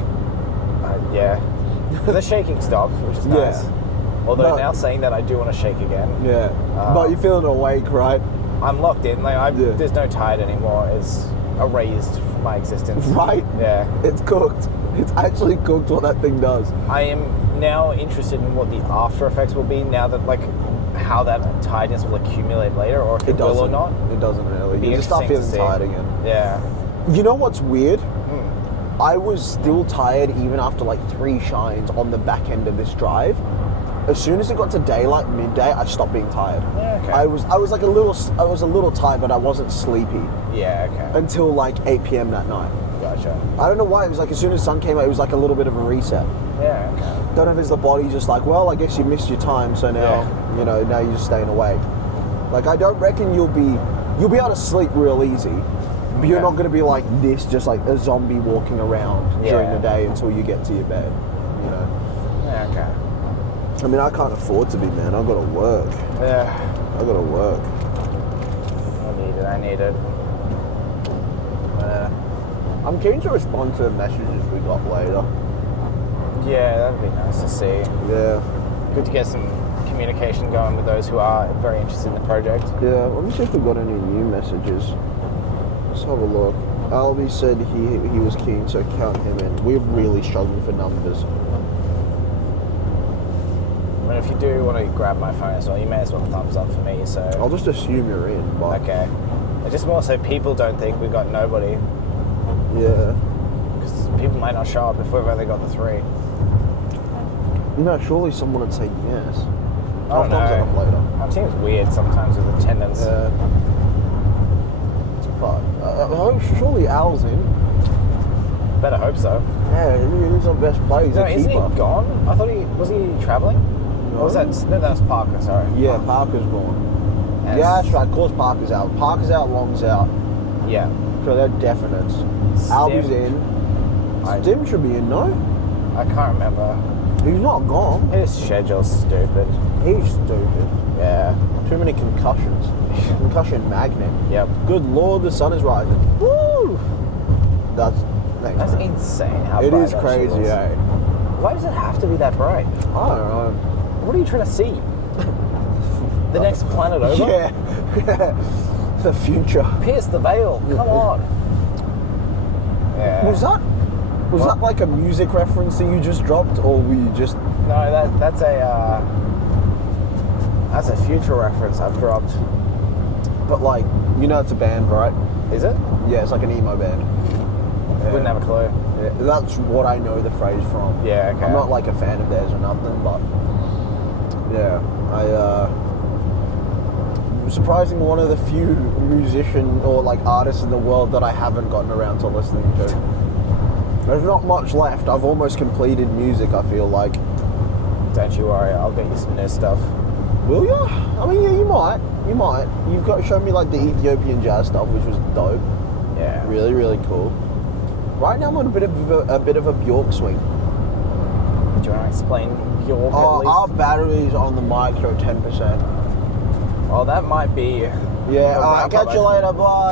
Yeah. The shaking stopped, which is nice. Yeah. Although now saying that, I do want to shake again. Yeah. But you're feeling awake, right? I'm locked in. Like there's no tide anymore. It's erased from my existence. Right? Yeah. It's cooked. It's actually cooked what that thing does. I am now interested in what the after effects will be now that, like, how that tiredness will accumulate later, or if it will or not. It doesn't really. You just start feeling tired again. Yeah. You know what's weird? I was still tired even after like 3 shines on the back end of this drive. As soon as it got to daylight, midday, I stopped being tired. Yeah, okay. I was a little tired, but I wasn't sleepy. Yeah, okay. Until like 8 p.m. that night. Gotcha. I don't know why. It was like as soon as the sun came out, it was like a little bit of a reset. Yeah, okay. Don't know if it's the body just like, well, I guess you missed your time, so now now you're just staying awake. Like I don't reckon you'll be able to sleep real easy. But you're not going to be like this, just like a zombie walking around during the day until you get to your bed, you know? Yeah, okay. I mean, I can't afford to be, man. I've got to work. Yeah. I've got to work. I need it. I'm keen to respond to the messages we got later. Yeah, that'd be nice to see. Yeah. Good to get some communication going with those who are very interested in the project. Yeah, let me see if we got any new messages. Let's have a look. Albie said he was keen, so count him in. We're really struggling for numbers. I mean, if you do want to grab my phone as well, you may as well thumbs up for me, so... I'll just assume you're in, but... Okay. It's just more so people don't think we've got nobody. Yeah. Because people might not show up if we've only got the 3. No, surely someone would say yes. I'll thumbs it up later. Our team's weird sometimes with attendance. Yeah. But surely Al's in. Better hope so. Yeah, he's our best player. He's no, a isn't keeper. he gone? I thought was he travelling? No. Or was that? No, that was Parker. Sorry. Yeah, Parker's gone. Yeah, that's right. Of course, Parker's out. Parker's out. Long's out. Yeah. So they're definites. Albie's in. Stim should be in, no? I can't remember. He's not gone. His schedule's stupid. He's stupid. Yeah. Too many concussions. Concussion magnet. Yep. Good Lord, the sun is rising. Woo! That's insane how it bright is that crazy, shit is. eh? Why does it have to be that bright? I don't know. What are you trying to see? The next planet over? Yeah. The future. Pierce the veil. Come on. Yeah. Was that like a music reference that you just dropped, or were you just... No, that's a future reference I've dropped. But like, you know it's a band, right? Is it? Yeah, it's like an emo band. Yeah. Wouldn't have a clue. Yeah, that's what I know the phrase from. Yeah, okay. I'm not like a fan of theirs or nothing, but yeah, surprisingly one of the few musician or like artists in the world that I haven't gotten around to listening to. There's not much left. I've almost completed music, I feel like. Don't you worry, I'll get you some new stuff. Will you? I mean, yeah, you might. You might. You've got shown me like the Ethiopian jazz stuff, which was dope. Yeah. Really, really cool. Right now I'm on a bit of a Bjork swing. Do you want to explain Bjork at least? Our batteries on the mics are 10%. Well, that might be... Yeah, alright, catch you later, bye.